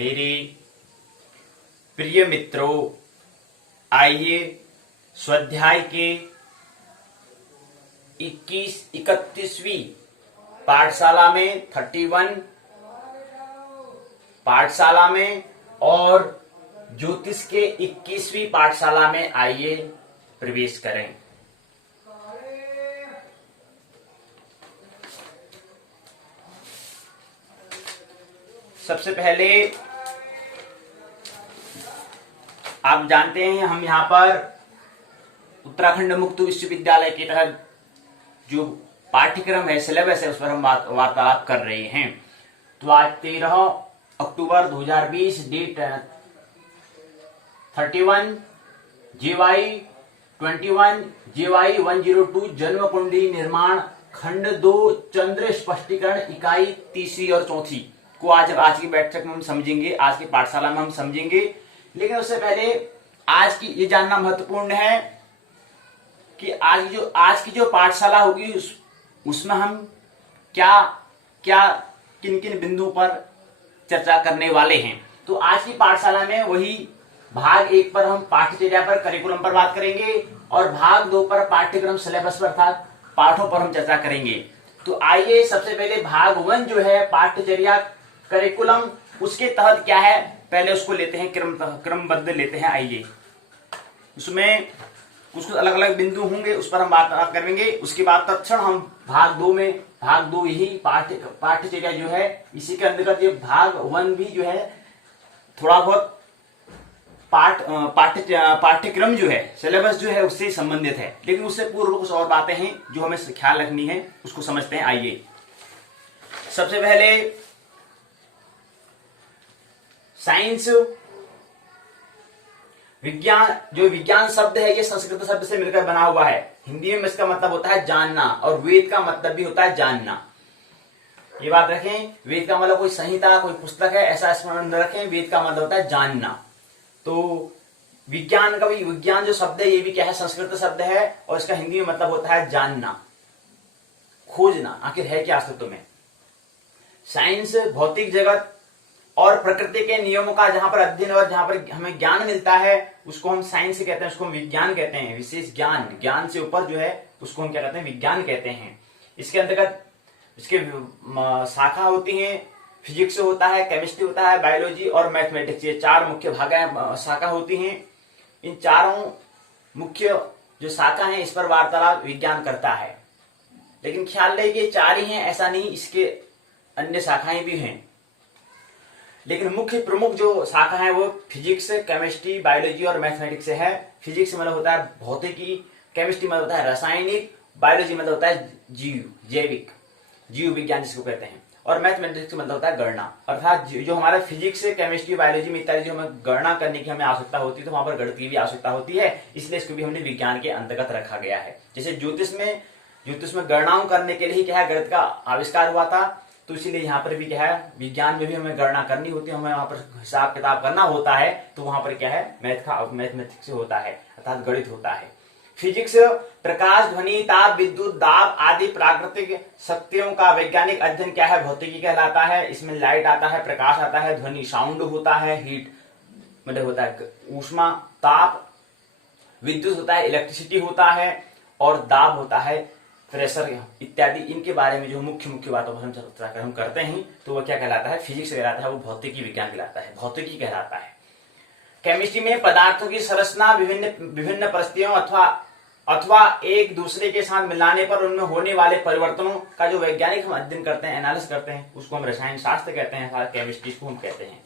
मेरे प्रिय मित्रों, आइए स्वाध्याय के 21-31वीं पाठशाला में 31 पाठशाला में और ज्योतिष के 21वीं पाठशाला में आइए प्रवेश करें। सबसे पहले आप जानते हैं हम यहाँ पर उत्तराखंड मुक्त विश्वविद्यालय के तहत जो पाठ्यक्रम है, सिलेबस है, उस पर हम वार्तालाप कर रहे हैं। तो आज 13 अक्टूबर 2020, डेट 31 JY 21 JY 102, जन्म कुंडली निर्माण खंड 2 चंद्र स्पष्टीकरण इकाई तीसरी और चौथी को आज की बैठक में हम समझेंगे, आज की पाठशाला में हम समझेंगे। लेकिन उससे पहले आज की ये जानना महत्वपूर्ण है कि आज की जो पाठशाला होगी उसमें हम क्या क्या किन किन बिंदुओं पर चर्चा करने वाले हैं। तो आज की पाठशाला में वही भाग 1 पर हम पाठ्यचर्या पर, करिकुलम पर बात करेंगे और भाग 2 पर पाठ्यक्रम सिलेबस पर अर्थात पाठों पर हम चर्चा करेंगे। तो आइए सबसे पहले भाग 1 जो है पाठ्यचर्या करिकुलम, उसके तहत क्या है पहले उसको लेते हैं, क्रमबद्ध लेते हैं। आइए उसमें कुछ अलग अलग बिंदु होंगे, उस पर हम बात करेंगे। उसके बाद तत्क्षण हम भाग 2 यही पाठ्यचर्या जो है इसी के अंतर्गत ये भाग 1 भी जो है थोड़ा बहुत पाठ्यक्रम जो है, सिलेबस जो है उससे संबंधित है। लेकिन उससे पूर्व कुछ और बातें हैं जो हमें ख्याल रखनी है, उसको समझते हैं। आइए सबसे पहले साइंस, विज्ञान, जो विज्ञान शब्द है ये संस्कृत शब्द से मिलकर बना हुआ है। हिंदी में इसका मतलब होता है जानना और वेद का मतलब भी होता है जानना। ये बात रखें, वेद का मतलब कोई संहिता, कोई पुस्तक है ऐसा स्मरण रखें। वेद का मतलब होता है जानना। तो विज्ञान का भी, विज्ञान जो शब्द है ये भी क्या है, संस्कृत शब्द है और इसका हिंदी में मतलब होता है जानना, खोजना, आखिर है क्या अस्तित्व में। साइंस भौतिक जगत और प्रकृति के नियमों का जहां पर अध्ययन और जहां पर हमें ज्ञान मिलता है उसको हम साइंस कहते हैं, उसको हम विज्ञान कहते हैं। विशेष ज्ञान, ज्ञान से ऊपर जो है उसको हम क्या कहते हैं, विज्ञान कहते हैं। इसके अंतर्गत इसके शाखा होती हैं, फिजिक्स होता है, केमिस्ट्री होता है, बायोलॉजी और मैथमेटिक्स, ये 4 मुख्य भाग शाखा होती हैं। इन चारों मुख्य जो शाखा है इस पर वार्तालाप विज्ञान करता है। लेकिन ख्याल रहे कि 4 ही हैं ऐसा नहीं, इसके अन्य शाखाएं भी हैं। लेकिन मुख्य प्रमुख जो शाखा है वो फिजिक्स, केमिस्ट्री, बायोलॉजी और मैथमेटिक्स से है। फिजिक्स मतलब होता है भौतिकी, केमिस्ट्री मतलब होता है रासायनिक, बायोलॉजी मतलब होता है जैविक, जीव विज्ञान जिसको कहते हैं, और मैथमेटिक्स मतलब होता है गणना। अर्थात जो हमारा फिजिक्स, केमिस्ट्री, बायोलॉजी में इत्यादि जो हमें गणना करने की हमें आवश्यकता होती है तो वहां पर गणित की भी आवश्यकता होती है, इसलिए इसको भी हमने विज्ञान के अंतर्गत रखा गया है। जैसे ज्योतिष में गणनाओं करने के लिए क्या है, गणित का आविष्कार हुआ था, तो इसीलिए यहाँ पर भी क्या है, विज्ञान में भी हमें गणना करनी होती है, हमें वहां पर हिसाब किताब करना होता है, तो वहां पर क्या है, मैथमेटिक्स होता है अर्थात गणित होता है। फिजिक्स प्रकाश, ध्वनि, ताप, विद्युत दाब आदि प्राकृतिक शक्तियों का वैज्ञानिक अध्ययन क्या है, भौतिकी कहलाता है। इसमें लाइट आता है, प्रकाश आता है, ध्वनि साउंड होता है, हीट मतलब होता है ऊष्मा, ताप विद्युत होता है, इलेक्ट्रिसिटी होता है, और दाब होता है प्रेशर इत्यादि। इनके बारे में जो मुख्य बातों पर हम चर्चा हम करते हैं तो वह क्या कहलाता है, फिजिक्स कहलाता है, वो भौतिकी विज्ञान कहलाता है, भौतिकी कहलाता है। केमिस्ट्री में पदार्थों की संरचना, विभिन्न परिस्थितियों अथवा एक दूसरे के साथ मिलाने पर उनमें होने वाले परिवर्तनों का जो वैज्ञानिक हम अध्ययन करते हैं, एनालिसिस करते हैं, उसको हम रसायन शास्त्र कहते हैं, केमिस्ट्री को हम कहते हैं।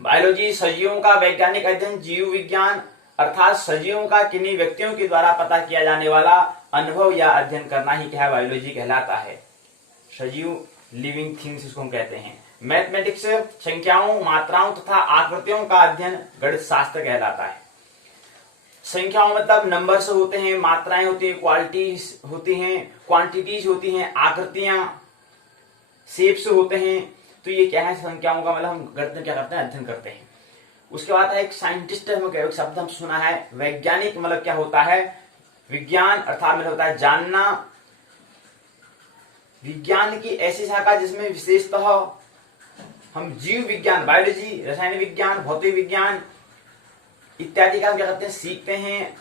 बायोलॉजी सजीवों का वैज्ञानिक अध्ययन, जीव विज्ञान अर्थात सजीवों का किन्हीं व्यक्तियों के द्वारा पता किया जाने वाला अनुभव या अध्ययन करना ही क्या है, बायोलॉजी कहलाता है। सजीव लिविंग थिंग्स इसको हम कहते हैं। मैथमेटिक्स संख्याओं, मात्राओं तथा आकृतियों का अध्ययन गणित शास्त्र कहलाता है। संख्याओं मतलब नंबर्स होते हैं, मात्राएं होती हैं, क्वांटिटीज होती हैं, आकृतियां, शेप्स होते हैं। तो ये क्या है, संख्याओं का मतलब हम गणित में क्या करते हैं, अध्ययन करते हैं। उसके बाद है एक साइंटिस्ट, हम शब्द हम सुना है, वैज्ञानिक मतलब क्या होता है, विज्ञान अर्थात मतलब होता है जानना। विज्ञान की ऐसी शाखा जिसमें विशेषतः हम जीव विज्ञान, बायोलॉजी, रसायन विज्ञान, भौतिक विज्ञान इत्यादि का हम क्या करते हैं, सीखते हैं,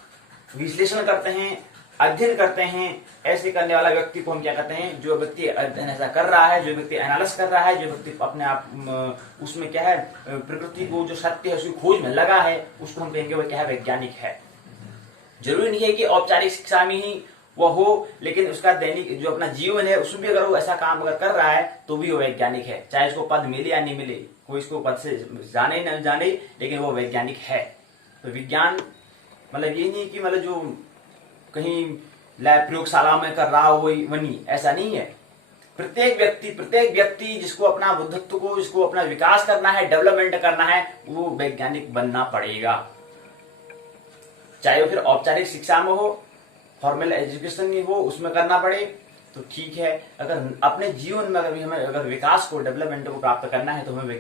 विश्लेषण करते हैं, अध्ययन करते हैं। ऐसे करने वाला व्यक्ति को हम क्या कहते हैं, जो व्यक्ति अध्ययन ऐसा कर रहा है, जो व्यक्ति एनालिसिस कर रहा है, जो व्यक्ति अपने आप उसमें क्या है, प्रकृति को जो सत्य है उसकी खोज में लगा है, उसको हम कहेंगे वो क्या है, वैज्ञानिक है। जरूरी नहीं है कि औपचारिक शिक्षा में ही वो हो, लेकिन उसका दैनिक जो अपना जीवन है उसमें भी अगर वो ऐसा काम अगर कर रहा है तो भी वो वैज्ञानिक है, चाहे उसको पद मिले या नहीं मिले, कोई इसको पद से जाने न जाने, लेकिन वो वैज्ञानिक है। तो विज्ञान मतलब ये नहीं कि मतलब जो कहीं लैब प्रयोगशाला में कर रहा हो वही, ऐसा नहीं है। प्रत्येक व्यक्ति जिसको अपना बुद्धत्व को, जिसको अपना विकास करना है, डेवलपमेंट करना है, वो वैज्ञानिक बनना पड़ेगा, चाहे वो फिर औपचारिक शिक्षा में हो, फॉर्मल एजुकेशन में हो, उसमें करना पड़े तो ठीक है। अगर अपने जीवन में अगर विकास को, डेवलपमेंट को प्राप्त करना है तो हमें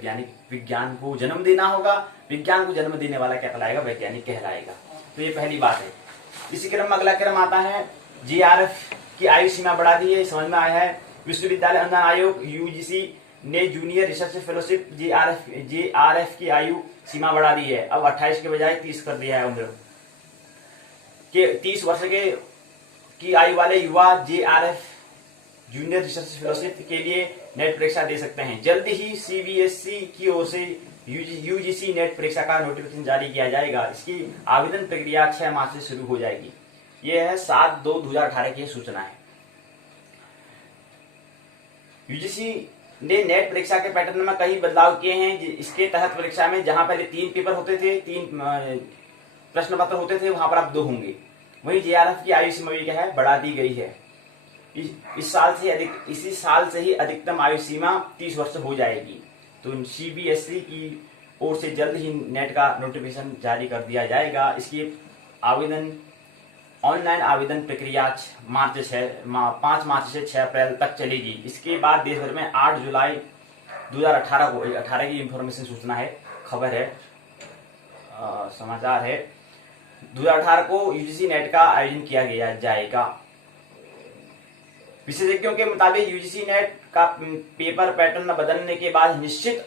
विज्ञान को जन्म देना होगा। विज्ञान को जन्म देने वाला क्या कहलाएगा, वैज्ञानिक कहलाएगा। तो ये पहली बात है। इसी क्रम में अगला क्रम आता है, जीआरएफ की आयु सीमा बढ़ा दी है, समझ में आया है। विश्वविद्यालय अनुदान आयोग यूजीसी ने जूनियर रिसर्च फेलोशिप जीआरएफ की आयु सीमा बढ़ा दी है। अब 28 के बजाय 30 कर दिया है उम्र के। 30 वर्ष की आयु वाले युवा जेआरएफ जूनियर रिसर्च फेलोशिप के लिए नेट परीक्षा दे सकते हैं। जल्द ही सीबीएसई की ओर से यूजीसी नेट परीक्षा का नोटिफिकेशन जारी किया जाएगा। इसकी आवेदन प्रक्रिया 6 मार्च से शुरू हो जाएगी। यह है 7/2/2018 की सूचना है। यूजीसी ने नेट परीक्षा के पैटर्न में कई बदलाव किए हैं। इसके तहत परीक्षा में जहां पहले 3 पेपर होते थे, 3 प्रश्न पत्र होते थे, वहां पर अब 2 होंगे। वहीं जेआरएफ की आयु सीमा भी क्या है, बढ़ा दी गई है। इसी साल से ही अधिकतम आयु सीमा 30 वर्ष हो जाएगी। तो सीबीएसई की ओर से जल्द ही नेट का नोटिफिकेशन जारी कर दिया जाएगा। इसकी ऑनलाइन आवेदन प्रक्रिया 5 मार्च से 6 अप्रैल तक चलेगी। इसके बाद देश भर में 8 जुलाई 2018 को 18 की इंफॉर्मेशन सूचना है, खबर है, समाचार है, 2018 को यूजीसी नेट का आयोजन किया जाएगा। विशेषज्ञों के मुताबिक यूजीसी नेट का पेपर पैटर्न बदलने के बाद निश्चित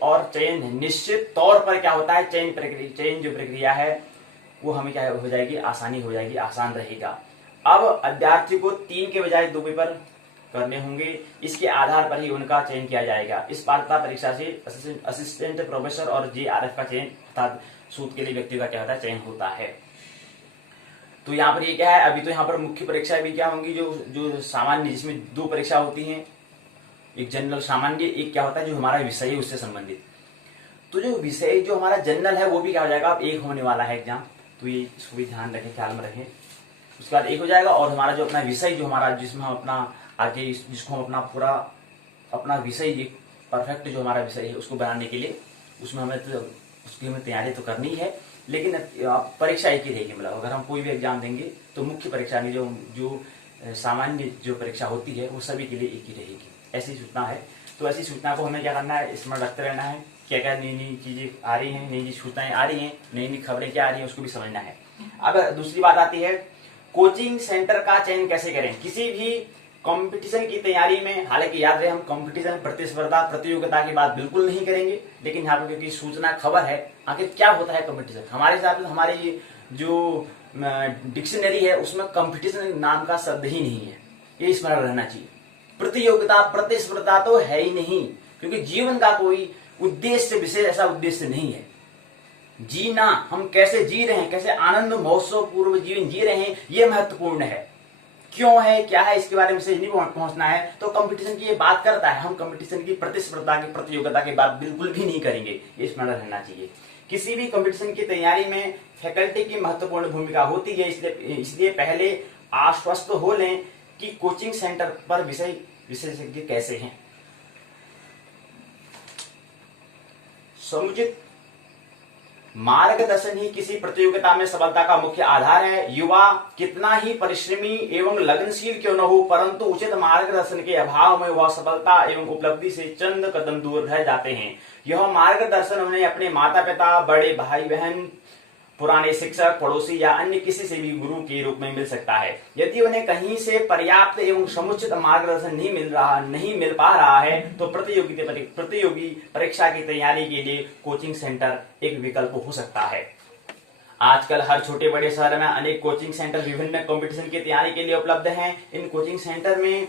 तौर पर क्या होता है, चयन जो प्रक्रिया है वो हमें क्या हो जाएगी, आसानी हो जाएगी, आसान रहेगा। अब अभ्यर्थी को 3 के बजाय 2 पेपर करने होंगे। इसके आधार पर ही उनका चयन किया जाएगा। इस पात्रता परीक्षा से असिस्टेंट प्रोफेसर और जेआरएफ का चयन अर्थात सूद के लिए व्यक्ति का क्या होता है, चयन होता है। तो यहाँ पर ये क्या है, अभी तो यहाँ पर मुख्य परीक्षा भी क्या होंगी, जो सामान्य, जिसमें 2 परीक्षा होती हैं, एक जनरल सामान्य, एक क्या होता है जो हमारा विषय है उससे संबंधित। तो जो विषय जो हमारा जनरल है वो भी क्या हो जाएगा, अब 1 होने वाला है एग्जाम। तो ये इसको भी ध्यान रखें, ख्याल में रखें। उसके बाद 1 हो जाएगा और हमारा जो अपना विषय जो हमारा, जिसमें हम अपना आगे जिसको हम अपना पूरा अपना विषय परफेक्ट जो हमारा विषय है उसको बनाने के लिए उसमें हमें तैयारी तो करनी है, लेकिन परीक्षा एक ही रहेगी। मतलब अगर हम कोई भी एग्जाम देंगे तो मुख्य परीक्षा नहीं, जो सामान्य जो परीक्षा होती है वो सभी के लिए एक ही रहेगी। ऐसी सूचना है। तो ऐसी सूचना को हमें क्या करना है, स्मरण रखते रहना है। क्या क्या नई चीजें आ रही हैं, नई सूचनाएं आ रही हैं, नई खबरें क्या आ रही हैं, उसको भी समझना है। अब दूसरी बात आती है, कोचिंग सेंटर का चयन कैसे करें। किसी भी कंपटीशन की तैयारी में, हालांकि याद रहे हम कंपटीशन, प्रतिस्पर्धा, प्रतियोगिता की बात बिल्कुल नहीं करेंगे, लेकिन यहाँ पर क्योंकि सूचना खबर है, आखिर क्या होता है कंपटीशन। हमारे हिसाब से हमारी जो डिक्शनरी है उसमें कंपटीशन नाम का शब्द ही नहीं है, ये स्मरण रहना चाहिए। प्रतियोगिता, प्रतिस्पर्धा तो है ही नहीं, क्योंकि जीवन का कोई उद्देश्य विशेष ऐसा उद्देश्य नहीं है। जीना, हम कैसे जी रहे हैं, कैसे आनंद महोत्सव पूर्व जीवन जी रहे हैं, ये महत्वपूर्ण है। क्यों है, क्या है, इसके बारे में से नहीं पहुंचना है। तो कंपटीशन की ये बात करता है, हम कंपटीशन की, प्रतिस्पर्धा की, प्रतियोगिता की बात बिल्कुल भी नहीं करेंगे, ये स्मरण रहना चाहिए। किसी भी कंपटीशन की तैयारी में फैकल्टी की महत्वपूर्ण भूमिका होती है, इसलिए पहले आश्वस्त हो लें कि कोचिंग सेंटर पर विशेषज्ञ कैसे हैं। समुचित मार्गदर्शन ही किसी प्रतियोगिता में सफलता का मुख्य आधार है। युवा कितना ही परिश्रमी एवं लगनशील क्यों न हो, परंतु उचित मार्गदर्शन के अभाव में वह सफलता एवं उपलब्धि से चंद कदम दूर रह जाते हैं। यह मार्गदर्शन उन्हें अपने माता पिता, बड़े भाई बहन पुराने शिक्षक, पड़ोसी या अन्य किसी से भी गुरु के रूप में मिल सकता है। यदि उन्हें कहीं से पर्याप्त एवं समुचित मार्गदर्शन नहीं मिल पा रहा है तो प्रतियोगी परीक्षा की तैयारी के लिए कोचिंग सेंटर एक विकल्प हो सकता है। आजकल हर छोटे बड़े शहर में अनेक कोचिंग सेंटर विभिन्न कंपटीशन की तैयारी के लिए उपलब्ध हैं। इन कोचिंग सेंटर में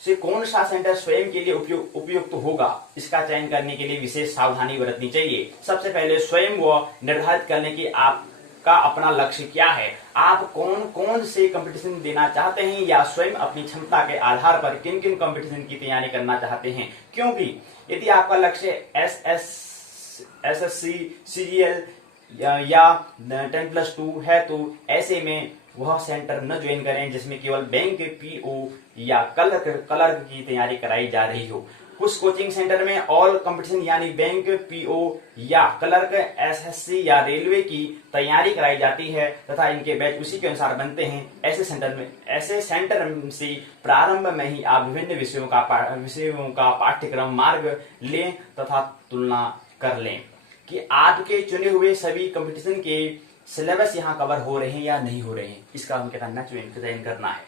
से कौन सा सेंटर स्वयं के लिए उपयुक्त होगा, इसका चयन करने के लिए विशेष सावधानी बरतनी चाहिए। सबसे पहले स्वयं वो निर्धारित करने की आपका अपना लक्ष्य क्या है, आप कौन कौन से कंपटीशन देना चाहते हैं या स्वयं अपनी क्षमता के आधार पर किन किन कंपटीशन की तैयारी करना चाहते हैं। क्योंकि यदि आपका लक्ष्य SSC, CGL या 10+2 है तो ऐसे में वह सेंटर न ज्वाइन करें जिसमें केवल बैंक, PO या क्लर्क की तैयारी कराई जा रही हो। कुछ कोचिंग सेंटर में ऑल कंपटीशन यानी बैंक, PO या क्लर्क, SSC या रेलवे की तैयारी कराई जाती है तथा इनके बैच उसी के अनुसार बनते हैं। ऐसे सेंटर से प्रारंभ में ही आप विभिन्न विषयों का पाठ्यक्रम मार्ग लें तथा तुलना कर लें कि आपके चुने हुए सभी कंपटीशन के सिलेबस यहाँ कवर हो रहे हैं या नहीं हो रहे हैं। इसका हम क्या करना, चयन करना है।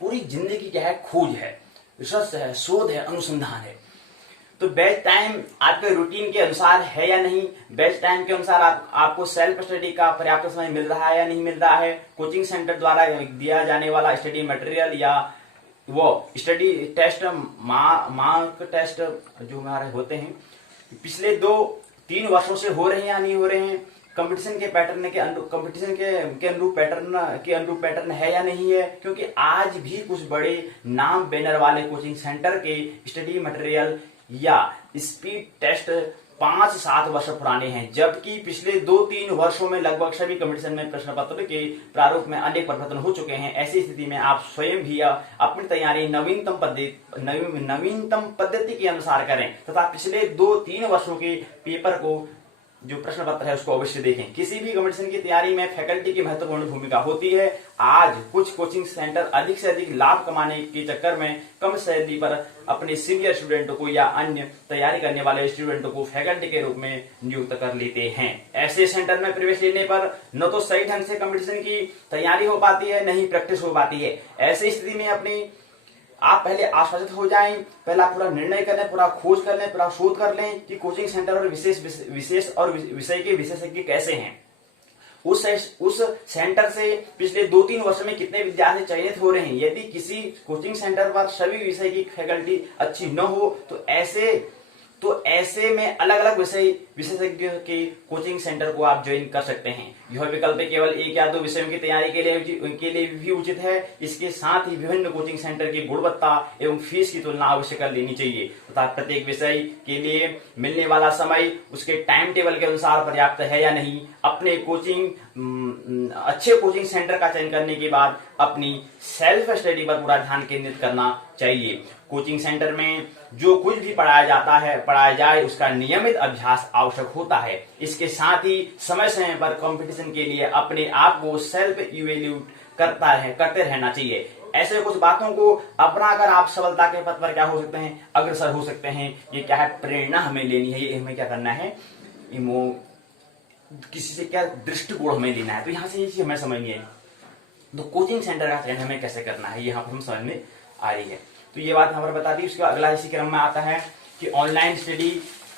पूरी जिंदगी क्या है, खोज है, रिसर्च है, शोध है, अनुसंधान है। तो बैच टाइम आपके रूटीन के अनुसार है या नहीं, बैच टाइम के अनुसार आपको सेल्फ स्टडी का पर्याप्त समय मिल रहा है या नहीं मिल रहा है, कोचिंग सेंटर द्वारा दिया जाने वाला स्टडी मटेरियल या वो स्टडी टेस्ट, मार्क टेस्ट जो हमारे होते हैं पिछले 2-3 वर्षों से हो रहे हैं या नहीं हो रहे हैं, कंपटीशन के पैटर्न के अनुरूप पैटर्न है या नहीं है। क्योंकि आज भी कुछ बड़े नाम बैनर वाले कोचिंग सेंटर के स्टडी मटेरियल या स्पीड टेस्ट 5-7 वर्ष पुराने हैं, जबकि पिछले 2-3 वर्षों में लगभग सभी कंपटीशन में प्रश्न पत्र के प्रारूप में अनेक परिवर्तन हो चुके हैं। ऐसी स्थिति में आप स्वयं भी अपनी तैयारी नवीनतम पद्धति के अनुसार करें तथा पिछले 2-3 वर्षों के पेपर को जो प्रश्न पत्र है उसको अवश्य देखें। किसी भी कंपटीशन की तैयारी में फैकल्टी की महत्वपूर्ण भूमिका होती है। आज कुछ कोचिंग सेंटर अधिक से अधिक लाभ कमाने के चक्कर में कम सैलरी पर अपने सीनियर स्टूडेंटों को या अन्य तैयारी करने वाले स्टूडेंटों को फैकल्टी के रूप में नियुक्त कर लेते हैं। ऐसे सेंटर में प्रवेश लेने पर न तो सही ढंग से कंपटीशन की तैयारी हो पाती है, न ही प्रैक्टिस हो पाती है। ऐसी स्थिति में आप पहले आश्वासित हो जाएं, पहला पूरा निर्णय कर लें, पूरा खोज कर लें, पूरा शोध कर लें कि कोचिंग सेंटर और विशेष और विषय के विशेषज्ञ कैसे हैं। उस सेंटर से पिछले 2-3 वर्ष में कितने विद्यार्थी चयनित हो रहे हैं। यदि किसी कोचिंग सेंटर पर सभी विषय की फैकल्टी अच्छी न हो तो ऐसे में अलग अलग विशेषज्ञ के कोचिंग सेंटर को आप ज्वाइन कर सकते हैं। यह विकल्प केवल 1 या 2 विषयों की तैयारी के लिए भी उचित है। इसके साथ ही विभिन्न कोचिंग सेंटर की गुणवत्ता एवं फीस की तुलना अवश्य कर लेनी चाहिए तथा प्रत्येक विषय के लिए मिलने वाला समय उसके टाइम टेबल के अनुसार पर्याप्त है या नहीं। अपने अच्छे कोचिंग सेंटर का चयन करने के बाद अपनी सेल्फ स्टडी पर पूरा ध्यान केंद्रित करना चाहिए। कोचिंग सेंटर में जो कुछ भी पढ़ाया जाए उसका नियमित अभ्यास आवश्यक होता है। इसके साथ ही समय समय पर कंपटीशन के लिए अपने आप को सेल्फ इवेल्यूट करते रहना चाहिए। ऐसे कुछ बातों को अपनाकर आप सफलता के पथ पर क्या हो सकते हैं, अग्रसर हो सकते हैं। ये क्या है, प्रेरणा हमें लेनी है, ये हमें क्या करना है, किसी से क्या दृष्टिकोण हमें लेना है। तो यहाँ से ये चीज हमें समझनी है। तो कोचिंग सेंटर का चयन हमें कैसे करना है, यहाँ पर हम समझ में आ रही है। तो ये बात हमारे बता दी। उसके अगला इसी क्रम में आता है कि ऑनलाइन स्टडी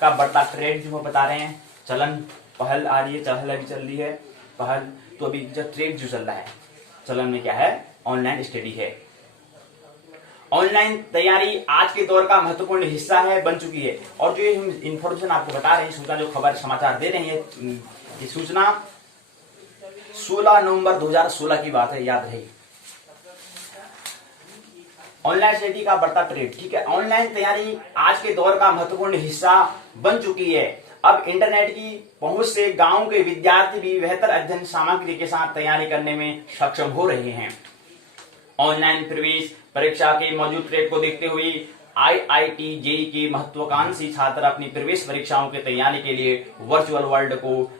का बढ़ता ट्रेंड जो हम बता रहे हैं, चलन पहल आ रही है, चहल अभी चल रही है पहल। तो अभी जो ट्रेंड जो चल रहा है चलन में क्या है, ऑनलाइन स्टडी है। ऑनलाइन तैयारी आज के दौर का महत्वपूर्ण हिस्सा है, बन चुकी है। और जो हम इंफॉर्मेशन आपको बता रहे हैं, सूचना जो खबर समाचार दे रहे हैं, ये सूचना 16 नवंबर 2016 की बात है, याद रहे। ऑनलाइन स्टडी का बढ़ता ट्रेंड, ठीक है। ऑनलाइन तैयारी आज के दौर का महत्वपूर्ण हिस्सा बन चुकी है। अब इंटरनेट की पहुंच से गांव के विद्यार्थी भी बेहतर अध्ययन सामग्री के साथ तैयारी करने में सक्षम हो रहे हैं। ऑनलाइन प्रवेश परीक्षा के मौजूद ट्रेंड को देखते हुए IIT JEE के महत्वाकांक्षी छात्र अपनी प्रवेश परीक्षाओं की तैयारी के लिए वर्चुअल वर्ल्ड को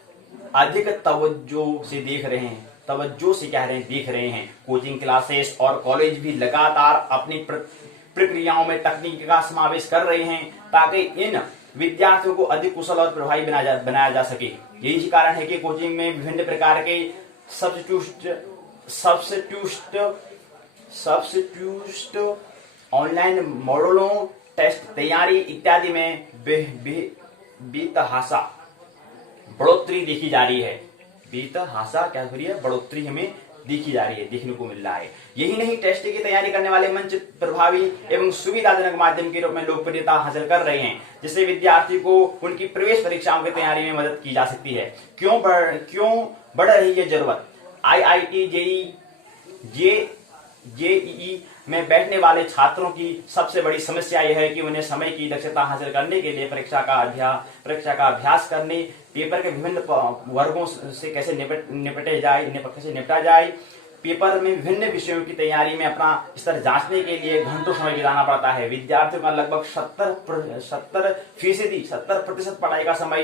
अधिक तवज्जो से देख रहे हैं। कोचिंग क्लासेस और कॉलेज भी लगातार अपनी प्रक्रियाओं में तकनीक का समावेश कर रहे हैं ताकि इन विद्यार्थियों को अधिक कुशल और प्रभावी बनाया जा सके। यही कारण है कि कोचिंग में विभिन्न प्रकार के सब्स्टिट्यूट ऑनलाइन मॉडलों, टेस्ट तैयारी इत्यादि में बेतहासा बढ़ोतरी देखी जा रही है। बेतहासा क्या हो रही है? बढ़ोतरी हमें देखी जा रही है, देखने को मिल रहा है। यही नहीं, टेस्ट की तैयारी करने वाले मंच प्रभावी एवं सुविधाजनक माध्यम के रूप में लोकप्रियता हासिल कर रहे हैं, जिससे विद्यार्थी को उनकी प्रवेश परीक्षाओं की तैयारी में मदद की जा सकती है। क्यों बढ़ रही है जरूरत? IIT, जेईई में बैठने वाले छात्रों की सबसे बड़ी समस्या यह है कि उन्हें समय की दक्षता हासिल करने के लिए परीक्षा का अभ्यास करने, पेपर के विभिन्न वर्गों से कैसे निपटा जाए, पेपर में विभिन्न विषयों की तैयारी में अपना स्तर जांचने के लिए घंटों समय बिताना पड़ता है। विद्यार्थियों का लगभग 70% पढ़ाई का समय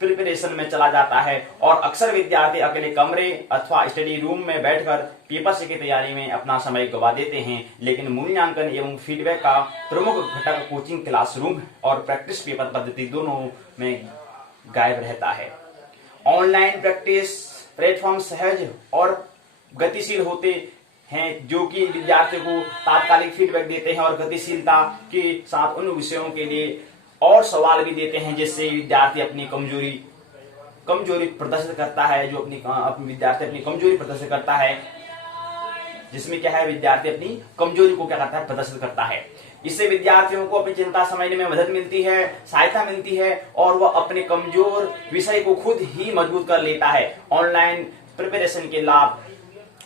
प्रिपरेशन में चला जाता है और अक्सर विद्यार्थी अकेले कमरे अथवा स्टडी रूम में बैठकर पेपर की तैयारी में अपना समय गवा देते हैं। लेकिन मूल्यांकन एवं फीडबैक का प्रमुख घटक कोचिंग क्लासरूम और प्रैक्टिस पेपर पद्धति दोनों में गायब रहता है। ऑनलाइन प्रैक्टिस प्लेटफॉर्म सहज और गतिशील होते हैं, जो कि विद्यार्थियों को तात्कालिक फीडबैक देते हैं और गतिशीलता के साथ उन विषयों के लिए और सवाल भी देते हैं, जिससे विद्यार्थी अपनी कमजोरी प्रदर्शित करता है। जो विद्यार्थी अपनी कमजोरी प्रदर्शित करता है, जिसमें क्या है, विद्यार्थी अपनी कमजोरी को क्या करता है? प्रदर्शित करता है। इससे विद्यार्थियों को अपनी चिंता समझने में मदद मिलती है, सहायता मिलती है और वह अपने कमजोर विषय को खुद ही मजबूत कर लेता है। ऑनलाइन प्रिपरेशन के लाभ।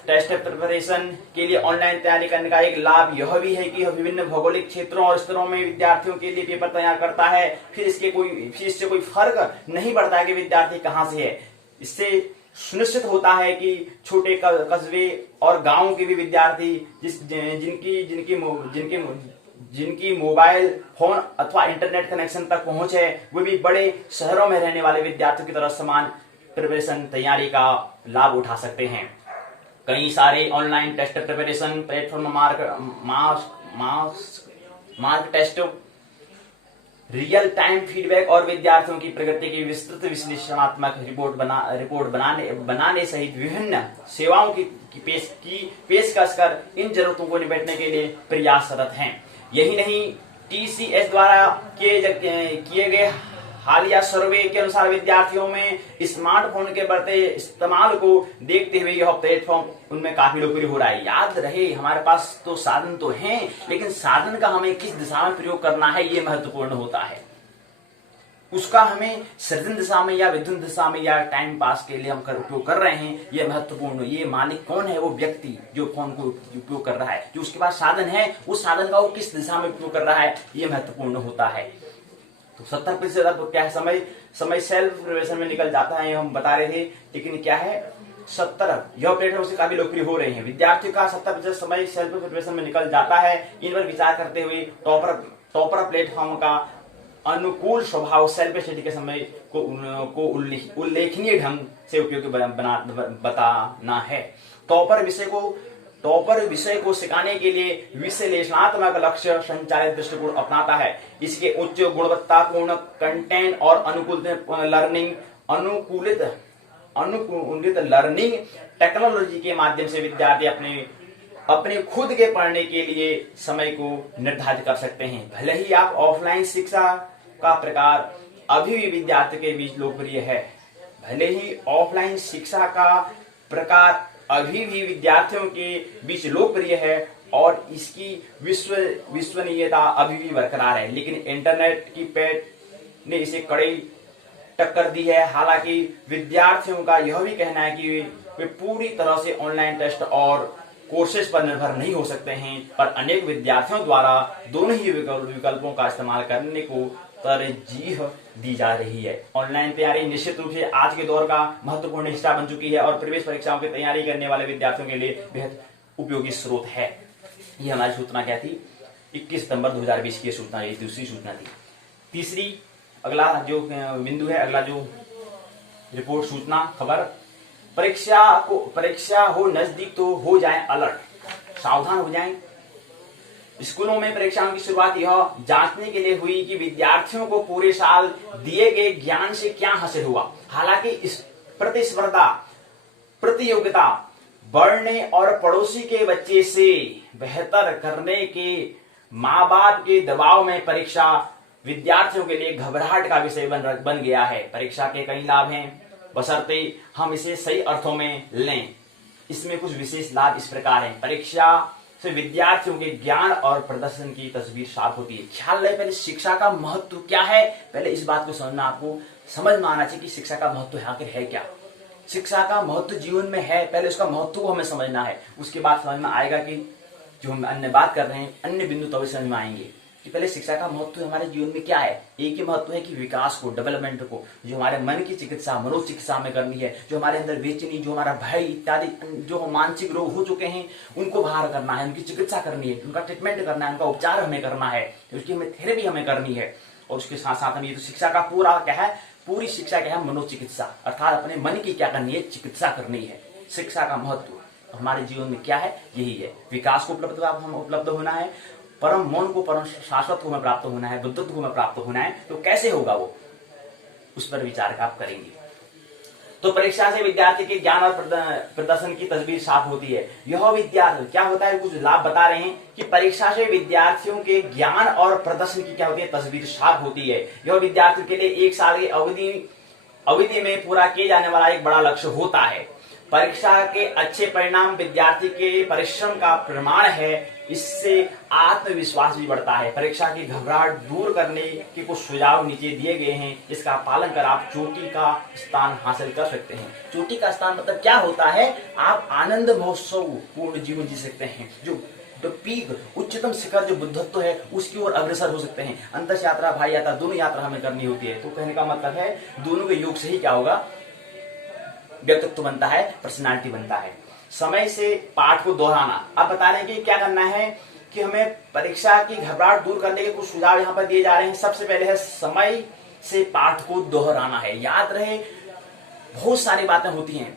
टेस्ट प्रिपरेशन के लिए ऑनलाइन तैयारी करने का एक लाभ यह भी है कि यह विभिन्न भौगोलिक क्षेत्रों और स्तरों में विद्यार्थियों के लिए पेपर तैयार करता है। फिर इससे कोई फर्क नहीं पड़ता है कि विद्यार्थी कहाँ से है। इससे सुनिश्चित होता है कि छोटे कस्बे और गांवों के भी विद्यार्थी जिनकी मोबाइल फोन अथवा इंटरनेट कनेक्शन तक पहुंच है, वो भी बड़े शहरों में रहने वाले विद्यार्थियों की तरह समान प्रिपरेशन तैयारी का लाभ उठा सकते हैं। कई सारे online test preparation platform mark test, real time feedback और विद्यार्थियों की प्रगति की विस्तृत विश्लेषणात्मक रिपोर्ट बनाने सहित विभिन्न सेवाओं की पेशकश कर इन जरूरतों को निपटने के लिए प्रयासरत हैं। यही नहीं, TCS द्वारा किए गए हालिया सर्वे के अनुसार विद्यार्थियों में स्मार्टफोन के बढ़ते इस्तेमाल को देखते हुए यह प्लेटफॉर्म उनमें काफी लोकप्रिय हो रहा है। याद रहे, हमारे पास तो साधन तो हैं, लेकिन साधन का हमें किस दिशा में प्रयोग करना है, ये महत्वपूर्ण होता है। उसका हमें सृजन दिशा में या विद्युत दिशा में या टाइम पास के लिए हम उपयोग कर रहे हैं, ये महत्वपूर्ण। ये मालिक कौन है? वो व्यक्ति जो फोन को उपयोग कर रहा है, जो उसके पास साधन है, उस साधन का वो किस दिशा में उपयोग कर रहा है, ये महत्वपूर्ण होता है। तो 70% क्या है, समय सेल्फ प्रिपरेशन में निकल जाता है, हम बता रहे थे। लेकिन क्या है, 70 यह प्लेटफॉर्म से काफी लोकप्रिय हो रहे हैं। विद्यार्थियों का 70% समय सेल्फ प्रिपरेशन में निकल जाता है। इन पर विचार करते हुए टॉपर प्लेटफॉर्म का अनुकूल स्वभाव सेल्फ स्टडी के समय को उल्लेखनीय ढंग से उपयोगी बताना है। टॉपर विषय को सिखाने के लिए विश्लेषणात्मक लक्ष्य संचालित दृष्टिकोण अपनाता है। इसके उच्च गुणवत्तापूर्ण कंटेंट और अनुकूलित लर्निंग टेक्नोलॉजी के माध्यम से विद्यार्थी अपने खुद के पढ़ने के लिए समय को निर्धारित कर सकते हैं। भले ही आप ऑफलाइन शिक्षा का प्रकार अभी भी विद्यार्थी के बीच लोकप्रिय है, भले ही ऑफलाइन शिक्षा का प्रकार अभी भी विद्यार्थियों के बीच लोकप्रिय है और इसकी विश्वसनीयता अभी भी बरकरार है, लेकिन इंटरनेट की पैठ ने इसे कड़ी टक्कर दी है। हालांकि विद्यार्थियों का यह भी कहना है कि वे पूरी तरह से ऑनलाइन टेस्ट और कोर्सेज पर निर्भर नहीं हो सकते हैं, पर अनेक विद्यार्थियों द्वारा दोनों ही विकल्पों का इस्तेमाल करने को तरजीह दी जा रही है। ऑनलाइन तैयारी निश्चित रूप से आज के दौर का महत्वपूर्ण हिस्सा बन चुकी है और प्रवेश परीक्षाओं की तैयारी करने वाले विद्यार्थियों के लिए बेहद उपयोगी स्रोत है। ये हमारी सूचना क्या थी? 21 सितंबर 2020 की सूचना, ये दूसरी सूचना थी। तीसरी, अगला जो बिंदु है, अगला जो रिपोर्ट सूचना खबर, परीक्षा हो नजदीक तो हो जाए अलर्ट, सावधान हो जाएं। स्कूलों में परीक्षाओं की शुरुआत यह जांचने के लिए हुई कि विद्यार्थियों को पूरे साल दिए गए ज्ञान से क्या हासिल हुआ। हालांकि इस प्रतिस्पर्धा, प्रतियोगिता बढ़ने और पड़ोसी के बच्चे से बेहतर करने के माँ बाप के दबाव में परीक्षा विद्यार्थियों के लिए घबराहट का विषय बन गया है। परीक्षा के कई लाभ हैं, बशर्ते हम इसे सही अर्थों में लें। इसमें कुछ विशेष लाभ इस प्रकार हैं। परीक्षा से विद्यार्थियों के ज्ञान और प्रदर्शन की तस्वीर साफ होती है। ख्याल रहे, पहले शिक्षा का महत्व क्या है, पहले इस बात को समझना, आपको समझ में आना चाहिए कि शिक्षा का महत्व आखिर है क्या। शिक्षा का महत्व जीवन में है, पहले उसका महत्व को हमें समझना है। उसके बाद समझ में आएगा कि जो हम अन्य बात कर रहे हैं, अन्य बिंदु तभी समझ में आएंगे कि पहले शिक्षा का महत्व हमारे जीवन में क्या है। एक ही महत्व है कि विकास को, डेवलपमेंट को, जो हमारे मन की चिकित्सा, मनोचिकित्सा हमें करनी है, जो हमारे अंदर बेचैनी, जो हमारा भय इत्यादि जो मानसिक रोग हो चुके हैं उनको बाहर करना है, उनकी चिकित्सा करनी है, उनका ट्रीटमेंट करना है, उनका उपचार हमें करना है, उसकी हमें थेरेपी हमें करनी है। और उसके साथ साथ हमें तो शिक्षा का पूरा क्या है, पूरी शिक्षा क्या है, मनोचिकित्सा, अर्थात अपने मन की क्या करनी है, चिकित्सा करनी है। शिक्षा का महत्व हमारे जीवन में क्या है, यही है। विकास को उपलब्ध होना है, परम मौन को, परम शाश्वत को हमें प्राप्त होना है, बुद्धत्व को हमें प्राप्त होना है। तो कैसे होगा वो, उस पर विचार आप करेंगे। तो परीक्षा से विद्यार्थी के ज्ञान और प्रदर्शन की तस्वीर साफ होती है। यह विद्यार्थी क्या होता है, कुछ लाभ बता रहे हैं कि परीक्षा से विद्यार्थियों के ज्ञान और प्रदर्शन की क्या होती है, तस्वीर साफ होती है। यह विद्यार्थियों के लिए 1 साल की अवधि में पूरा किए जाने वाला एक बड़ा लक्ष्य होता है। परीक्षा के अच्छे परिणाम विद्यार्थी के परिश्रम का प्रमाण है। इससे आत्मविश्वास भी बढ़ता है। परीक्षा की घबराहट दूर करने के कुछ सुझाव नीचे दिए गए हैं, जिसका पालन कर आप चोटी का स्थान हासिल कर सकते हैं। चोटी का स्थान मतलब क्या होता है, आप आनंद महोत्सव पूर्ण जीवन जी सकते हैं। जो पीक, उच्चतम शिखर जो बुद्धत्व है, उसकी ओर अग्रसर हो सकते हैं। अंतस यात्रा, भाई यात्रा, दोनों यात्रा हमें करनी होती है। तो कहने का मतलब है दोनों के योग से ही क्या होगा, व्यक्तित्व बनता है, पर्सनालिटी बनता है। समय से पाठ को दोहराना। अब बता रहे हैं कि क्या करना है कि हमें परीक्षा की घबराहट दूर करने के कुछ सुझाव यहाँ पर दिए जा रहे हैं। सबसे पहले है समय से पाठ को दोहराना है। याद रहे, बहुत सारी बातें होती हैं,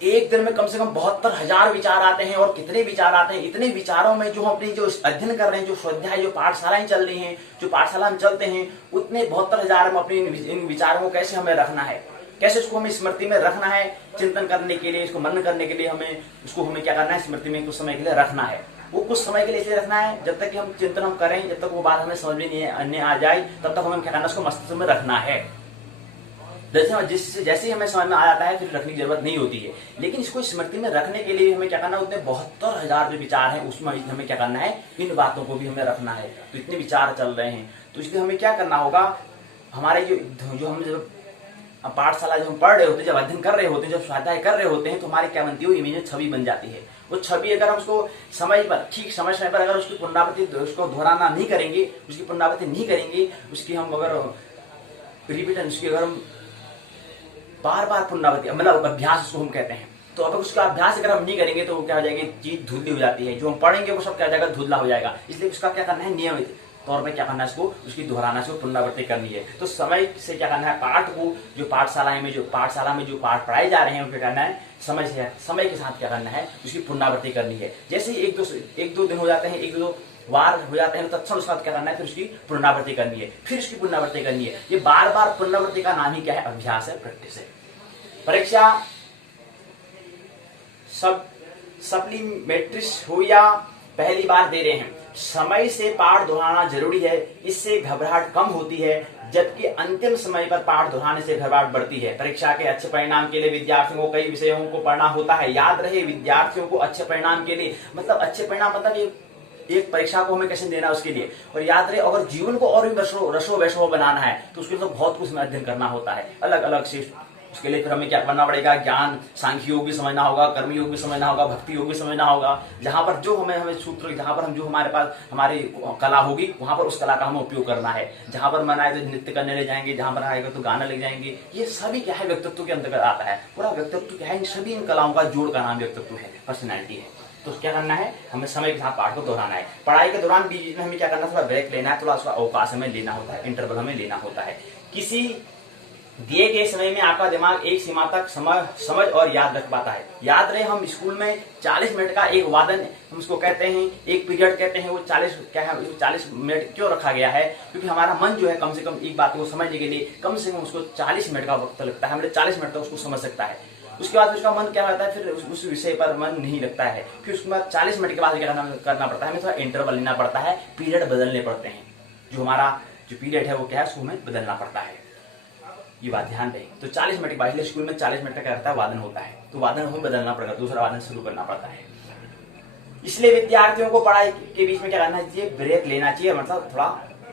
एक दिन में कम से कम 72,000 विचार आते हैं। और कितने विचार आते हैं, इतने विचारों में जो हम अपनी जो अध्ययन कर रहे हैं, जो स्वाध्याय, जो पाठशालाएं चल रही हैं, जो पाठशाला हम चलते हैं, उतने 72,000 में अपनी इन विचारों को कैसे हमें रखना है, कैसे उसको हमें स्मृति में रखना है। चिंतन करने के लिए, इसको मनन करने के लिए हमें क्या करना है, स्मृति में कुछ समय के लिए रखना है। वो कुछ समय के लिए इसलिए रखना है जब तक कि हम चिंतन हम करें, जब तक वो बात हमें समझ में नहीं अन्य आ जाए, तब तक हमें क्या करना है, उसको मस्तिष्क में रखना है। जैसे ही हमें समझ में आ जाता है फिर रखने की जरूरत नहीं होती है। लेकिन इसको स्मृति में रखने के लिए हमें क्या करना है, उतने 72,000 जो विचार हैं उसमें हमें क्या करना है, इन बातों को भी हमें रखना है। तो इतने विचार चल रहे हैं, तो इसलिए हमें क्या करना होगा, हमारे जो हम जब पाठशाला जो हम पढ़ रहे होते हैं, जब अध्ययन कर रहे होते हैं, जब स्वाध्याय कर रहे होते हैं, तो हमारी क्या बनती है, वो इमेज छवि बन जाती है। वो छवि अगर हम उसको समय पर, ठीक समय पर अगर उसकी पुनरावृत्ति, उसको दोहराना नहीं करेंगे, उसकी पुनरावृत्ति नहीं करेंगे, उसकी हम अगर रिपीटन, उसकी अगर हम बार बार पुनरावृत्ति, मतलब अभ्यास उसको हम कहते हैं, तो अब उसका अभ्यास अगर हम नहीं करेंगे तो क्या हो जाएगी, चीज धुंधली हो जाती है। जो हम पढ़ेंगे वो सब क्या हो जाएगा, धुंधला हो जाएगा। इसलिए उसका क्या करना है, नियमित तौर पे क्या करना है, इसको उसकी दोहराना, इसको पुनरावृत्ति करनी है। तो समय से क्या करना है, पाठ को जो पाठशाला में जो पाठ पढ़ाए जा रहे हैं उनको करना है, समय के साथ क्या करना है, उसकी पुनरावृत्ति करनी है। जैसे ही एक दो दिन हो जाते हैं, 1-2 वार हो जाते हैं, तो तत्क्षण उसका क्या करना है, फिर उसकी पुनरावृत्ति करनी है, फिर उसकी पुनरावृत्ति करनी है। ये बार बार पुनरावृत्ति का नाम ही क्या है, अभ्यास है, प्रैक्टिस है। परीक्षा सप्लीमेट्रिस हो या पहली बार दे रहे हैं, समय से पाठ दोहराना जरूरी है। इससे घबराहट कम होती है, जबकि अंतिम समय पर पाठ दोहराने से घबराहट बढ़ती है। परीक्षा के अच्छे परिणाम के लिए विद्यार्थियों को कई विषयों को पढ़ना होता है। याद रहे, विद्यार्थियों को अच्छे परिणाम के लिए, मतलब अच्छे परिणाम मतलब एक परीक्षा को हमें कैसे देना है उसके लिए। और याद रहे, अगर जीवन को और भी रसो वैसो बनाना है तो उसके लिए तो बहुत कुछ अध्ययन करना होता है, अलग अलग से। उसके लिए फिर हमें क्या करना पड़ेगा, ज्ञान, सांख्य योग भी समझना होगा, कर्म योग भी समझना होगा, भक्ति योग भी समझना होगा। जहां पर जो हमें सूत्र, जहां पर हम जो हमारे पास हमारी कला होगी, वहां पर उस कला का हमें उपयोग करना है। जहां पर मन आए तो नृत्य करने ले जाएंगे, जहां पर आएगा तो गाना ले जाएंगे। ये सभी क्या है, व्यक्तित्व के अंतर्गत आता है। पूरा व्यक्तित्व क्या है, इन सभी इन कलाओं का जोड़ का नाम व्यक्तित्व है, पर्सनैलिटी है। तो क्या करना है, हमें समय के साथ पाठ को दोहराना है। पढ़ाई के दौरान बीच में हमें क्या करना है, थोड़ा ब्रेक लेना है, थोड़ा उसका अवकाश हमें लेना होता है, इंटरवल हमें लेना होता है। दिए गए समय में आपका दिमाग एक सीमा तक समझ और याद रख पाता है। याद रहे, हम स्कूल में 40 मिनट का एक वादन, हम उसको कहते हैं एक पीरियड कहते हैं, वो 40 मिनट क्यों रखा गया है? क्योंकि हमारा मन जो है कम से कम एक बात को समझने के लिए कम से कम उसको 40 मिनट का वक्त लगता है, मतलब 40 मिनट तक उसको समझ सकता है। उसके बाद उसका मन क्या रहता है, फिर उस विषय पर मन नहीं लगता है। फिर उसके बाद 40 मिनट के बाद क्या करना पड़ता है, हमें थोड़ा इंटरवल लेना पड़ता है, पीरियड बदलने पड़ते हैं। जो हमारा जो पीरियड है वो क्या है, उसको हमें बदलना पड़ता है। ये बात ध्यान दें। तो 40 मिनट के बाद स्कूल में 40 मिनट का क्या रहता है, वादन होता है, तो वादन हमें बदलना पड़ेगा, दूसरा वादन शुरू करना पड़ता है। इसलिए विद्यार्थियों को पढ़ाई के बीच में क्या करना चाहिए, ब्रेक लेना चाहिए, मतलब थोड़ा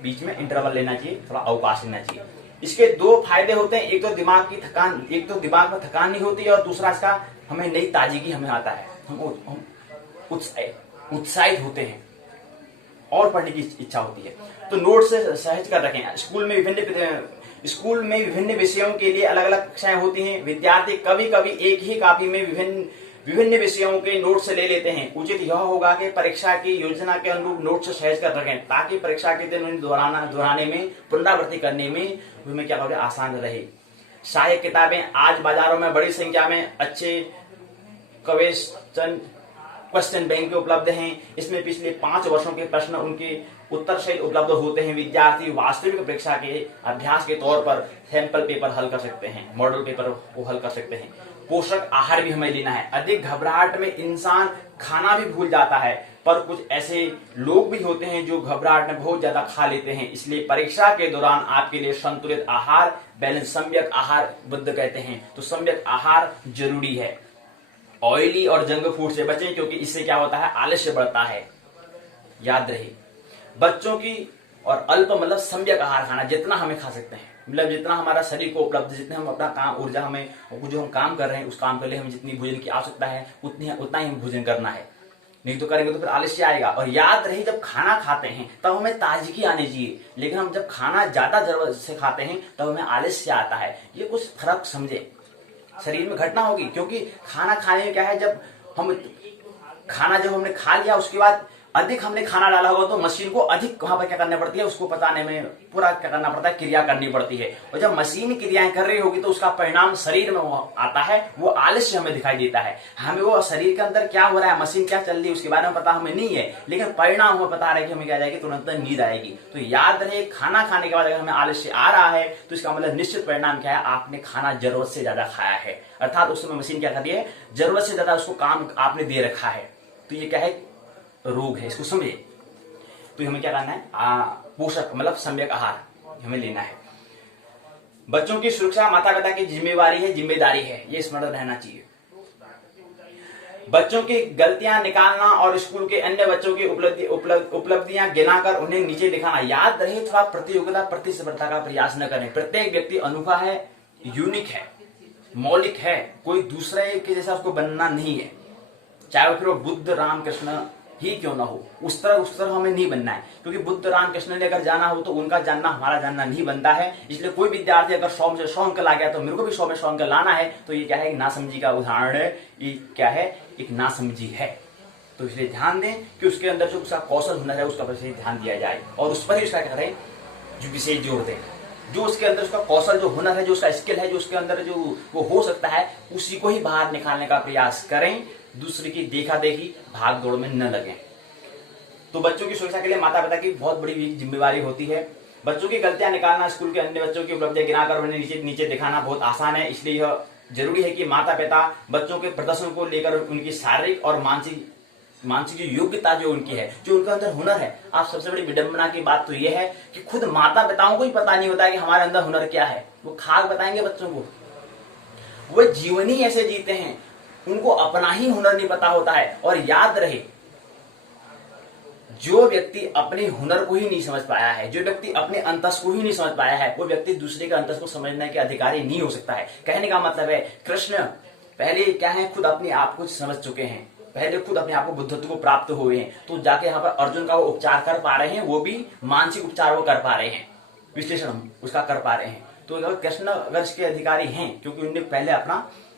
बीच में इंटरवल लेना चाहिए, थोड़ा अवकाश लेना चाहिए। इसके दो फायदे होते हैं, एक तो दिमाग में थकान नहीं होती है, और दूसरा इसका हमें नई ताजगी हमें आता है, हम उत्साहित होते हैं और पढ़ने की इच्छा होती है। तो नोट से सहज कर रखें। स्कूल में विभिन्न विषयों के लिए अलग अलग कक्षाएं होती हैं। विद्यार्थी कभी कभी एक ही कॉपी में विभिन्न विषयों के नोट से ले लेते हैं। उचित यह होगा कि परीक्षा की योजना के अनुरूप नोट से सहज कर रखें, ताकि परीक्षा के दिन उन्हें दोहराने में, पुनरावृत्ति करने में हमें क्या करें, आसान रहे। सहायक किताबें आज बाजारों में बड़ी संख्या में अच्छे क्वेश्चन बैंक उपलब्ध हैं। इसमें पिछले 5 वर्षों के प्रश्न उनके उत्तर सहित उपलब्ध होते हैं। विद्यार्थी वास्तविक परीक्षा के अभ्यास के तौर पर सैंपल पेपर हल कर सकते हैं, मॉडल पेपर को हल कर सकते हैं। पोषक आहार भी हमें लेना है। अधिक घबराहट में इंसान खाना भी भूल जाता है, पर कुछ ऐसे लोग भी होते हैं जो घबराहट में बहुत ज्यादा खा लेते हैं। इसलिए परीक्षा के दौरान आपके लिए संतुलित आहार, बैलेंस, सम्यक आहार बुद्ध कहते हैं, तो सम्यक आहार जरूरी है। ऑयली और जंक फूड से बचें, क्योंकि इससे क्या होता है, आलस्य बढ़ता है। याद रहे, बच्चों की और अल्प मतलब सम्यक आहार खाना, जितना हमें खा सकते हैं, मतलब जितना हमारा शरीर को उपलब्ध, जितने हम अपना काम, ऊर्जा हमें, जो हम काम कर रहे हैं उस काम के लिए हमें जितनी भोजन की आवश्यकता है उतना ही भोजन करना है। नहीं तो करेंगे तो फिर आलस्य आएगा। और याद रहे, जब खाना खाते हैं तब हमें ताजगी आनी चाहिए, लेकिन हम जब खाना ज्यादा जरूरत से खाते हैं तब हमें आलस्य आता है। ये कुछ फर्क समझे, शरीर में घटना होगी। क्योंकि खाना खाने में क्या है, जब हमने खा लिया, उसके बाद अधिक हमने खाना डाला होगा तो मशीन को अधिक वहां पर क्या करना पड़ती है, उसको पचाने में पूरा क्या करना पड़ता है, क्रिया करनी पड़ती है। और जब मशीन क्रियाएं कर रही होगी तो उसका परिणाम शरीर में आता है, वो आलस्य हमें दिखाई देता है। हमें वो शरीर के अंदर क्या हो रहा है, मशीन क्या चल रही है, उसके बारे में पता हमें नहीं है, लेकिन परिणाम हमें पता रहे कि हमें क्या जाएगी, तुरंत नींद आएगी। तो याद रहे, खाना खाने के बाद अगर हमें आलस्य आ रहा है तो इसका मतलब निश्चित परिणाम क्या है, आपने खाना जरूरत से ज्यादा खाया है, अर्थात उस समय मशीन क्या कर रही है, जरूरत से ज्यादा उसको काम आपने दे रखा है। तो ये क्या है, रोग है, इसको समझे। तो हमें क्या करना है, पोषक मतलब सम्यक आहार हमें लेना है। बच्चों की सुरक्षा माता पिता की जिम्मेदारी है, ये स्मरण रहना चाहिए। बच्चों की गलतियां निकालना और स्कूल के अन्य बच्चों की उपलब्धियां गिनाकर उन्हें नीचे दिखाना। याद रहे, थोड़ा प्रतियोगिता प्रतिस्पर्धा का प्रयास न करें। प्रत्येक व्यक्ति अनोखा है, यूनिक है, मौलिक है, कोई दूसरे के जैसा उसको बनना नहीं है, चाहे वो फिर वो बुद्ध राम कृष्ण ही क्यों ना हो, उस तरह हमें नहीं बनना है। क्योंकि बुद्ध राम कृष्ण ने अगर जाना हो तो उनका जानना हमारा जानना नहीं बनता है। इसलिए कोई विद्यार्थी अगर 100 में से 100 अंक ला गया तो मेरे को भी 100 में 100 अंक लाना है, तो ये क्या है, नासमझी का उदाहरण है। ये क्या है, एक नासमझी है। तो इसलिए ध्यान दें कि उसके अंदर जो उसका कौशल हुनर है उसका पर ध्यान दिया जाए, और उस पर ही उसका क्या करें, जो विशेष जोर दें। जो उसके अंदर उसका कौशल, जो हुनर है, जो उसका स्किल है, जो उसके अंदर जो वो हो सकता है, उसी को ही बाहर निकालने का प्रयास करें। दूसरे की देखा देखी भाग दौड़ में न लगे। तो बच्चों की सुरक्षा के लिए माता पिता की बहुत बड़ी जिम्मेवारी होती है। बच्चों की गलतियां निकालना, स्कूल के अन्य बच्चों की उपलब्धियां गिनाकर उन्हें नीचे दिखाना बहुत आसान है। इसलिए यह जरूरी है कि माता पिता बच्चों के प्रदर्शन को लेकर उनकी शारीरिक और मानसिक योग्यता जो उनकी है, जो उनके अंदर हुनर है। आप सबसे बड़ी विडंबना की बात तो यह है कि खुद माता पिताओं को ही पता नहीं होता है कि हमारे अंदर हुनर क्या है। वो खाक बताएंगे बच्चों को, वो जीवन ही ऐसे जीते हैं, उनको अपना ही हुनर नहीं पता होता है। और याद रहे, जो व्यक्ति अपने हुनर को ही नहीं समझ पाया है, जो व्यक्ति अपने अंतस को ही नहीं समझ पाया है, वो व्यक्ति दूसरे के अंतस को समझने के अधिकारी नहीं हो सकता है। कहने का मतलब है, कृष्ण पहले क्या है, खुद अपने आप को समझ चुके हैं, पहले खुद अपने आप को बुद्धत्व को प्राप्त हुए हैं, तो जाके यहाँ पर अर्जुन का वो उपचार कर पा रहे हैं, वो भी मानसिक उपचार वो कर पा रहे हैं, विश्लेषण उसका कर पा रहे हैं। तो अगर कृष्ण अगर इसके अधिकारी हैं, क्योंकि उन्होंने पहले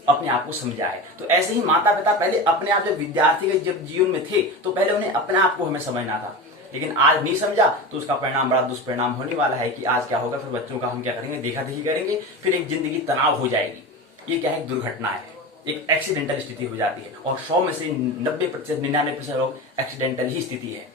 अपने आप को समझा है। तो ऐसे ही माता पिता पहले अपने आप, जब विद्यार्थी के जब जीवन में थे तो पहले उन्हें अपने आप को हमें समझना था। लेकिन आज नहीं समझा तो उसका परिणाम बड़ा दुष्परिणाम होने वाला है कि आज क्या होगा, फिर बच्चों का हम क्या करेंगे, देखा देखी करेंगे, फिर एक जिंदगी तनाव हो जाएगी। ये क्या है, दुर्घटना है, एक एक्सीडेंटल स्थिति हो जाती है। और 100 में से 90% 99% लोग एक्सीडेंटल ही स्थिति है।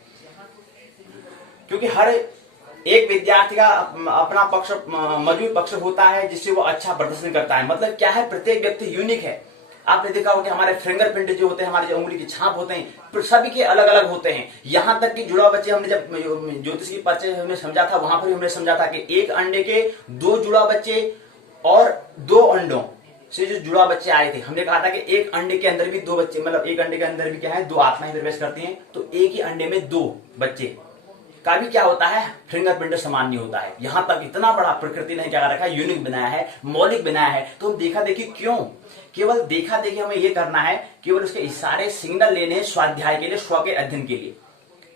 क्योंकि हर एक विद्यार्थी का अपना पक्ष मजबूत पक्ष होता है जिससे वो अच्छा प्रदर्शन करता है। मतलब क्या है, प्रत्येक व्यक्ति यूनिक है। आपने देखा होगा कि हमारे फिंगरप्रिंट जो होते हैं, हमारे जो उंगली की छाप होते हैं, सभी के अलग अलग होते हैं। यहां तक कि जुड़वा बच्चे, हमने जब ज्योतिष की परिचय हमने समझा था, वहां पर हमने समझा था कि एक अंडे के 2 जुड़वा बच्चे और 2 अंडों से जो जुड़वा बच्चे आए थे, हमने कहा था कि एक अंडे के अंदर भी 2 बच्चे, मतलब एक अंडे के अंदर भी क्या है, 2 आत्माएं प्रवेश करती हैं। तो एक ही अंडे में 2 बच्चे का भी क्या होता है, फिंगरप्रिंट समान नहीं होता है। यहां तक इतना बड़ा प्रकृति ने क्या रखा है, यूनिक बनाया है, मौलिक बनाया है। तो हम देखा देखी क्यों, केवल देखा देखी हमें यह करना है, केवल उसके इशारे सिग्नल लेने हैं स्वाध्याय के लिए, स्व के अध्ययन के लिए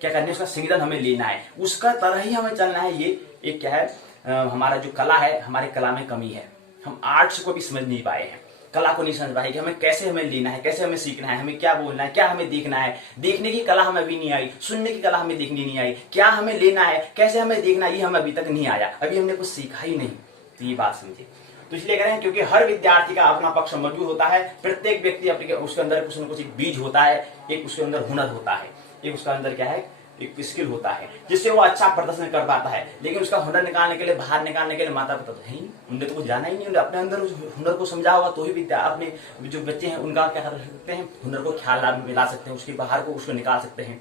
क्या करना है, उसका सिग्नल हमें लेना है, उसका तरह ही हमें चलना है। ये एक क्या है, हमारा जो कला है, हमारी कला में कमी है। हम आर्ट्स को भी समझ नहीं पाए हैं, कला को नहीं समझ पाए कि हमें कैसे हमें लेना है, कैसे हमें सीखना है, हमें क्या बोलना है, क्या हमें देखना है। देखने की कला हमें अभी नहीं आई, सुनने की कला हमें देखनी नहीं आई, क्या हमें लेना है, कैसे हमें देखना है, ये हमें अभी तक नहीं आया, अभी हमने कुछ सीखा ही नहीं। तो ये बात समझिए। तो इसलिए कह रहे हैं क्योंकि हर विद्यार्थी का अपना पक्ष मौजूद होता है। प्रत्येक व्यक्ति अपने उसके अंदर कुछ न कुछ एक बीज होता है, एक उसके अंदर हुनर होता है, एक उसका अंदर क्या है, एक स्किल होता है, जिससे वो अच्छा प्रदर्शन कर पाता है। लेकिन उसका हुनर निकालने के लिए, बाहर निकालने के लिए माता पिता तो है ही, उन्हें तो कुछ जाना ही नहीं। उन्हें अपने अंदर उस हुनर को समझा होगा तो ही विद्या अपने जो बच्चे हैं उनका क्या कर सकते हैं, हुनर को ख्याल में मिला सकते हैं, उसके बाहर को उसको निकाल सकते हैं।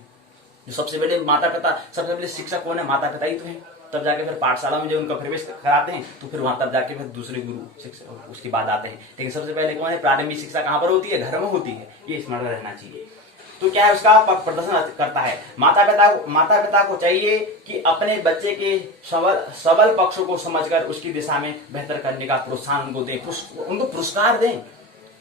जो सबसे पहले माता पिता, सबसे पहले शिक्षक कौन है, माता पिता ही तो है। तब जाके फिर पाठशाला में जब उनका प्रवेश कराते हैं तो फिर वहां तब जाके फिर दूसरे गुरु शिक्षक उसके बाद आते हैं। लेकिन सबसे पहले कौन है, प्रारंभिक शिक्षा कहां पर होती है, घर में होती है। ये स्मरण रहना चाहिए। तो क्या है, उसका प्रदर्शन करता है। माता पिता को चाहिए कि अपने बच्चे के सबल पक्ष को समझकर उसकी दिशा में बेहतर करने का प्रोत्साहन उनको दें, उनको पुरस्कार दें।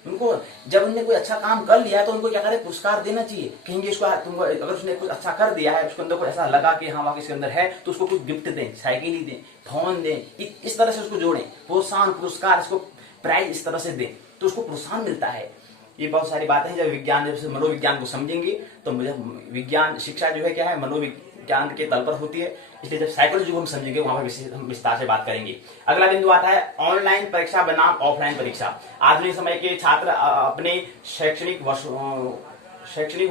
उनको जब उन्होंने कोई अच्छा काम कर लिया तो उनको क्या करें, पुरस्कार देना चाहिए। कहेंगे इसको, तुमको अगर उसने कुछ अच्छा कर दिया है, उसके अंदर कुछ ऐसा लगा कि हाँ वाकई इसके अंदर है, तो उसको कुछ गिफ्ट दें, साइकिल ही दें, फोन दें, इस तरह से उसको जोड़ें। प्रोत्साहन, पुरस्कार, इसको प्राइज इस तरह से दें तो उसको प्रोत्साहन मिलता है। ये बहुत सारी बातें हैं। जब विज्ञान, जब मनोविज्ञान को समझेंगे तो मुझे विज्ञान शिक्षा जो है क्या है, मनोविज्ञान के तल पर होती है। इसलिए जब साइकोलॉजी को हम समझेंगे वहां पर हम विस्तार से बात करेंगे। अगला बिंदु आता है ऑनलाइन परीक्षा बनाम ऑफलाइन परीक्षा। आधुनिक समय के छात्र अपने शैक्षणिक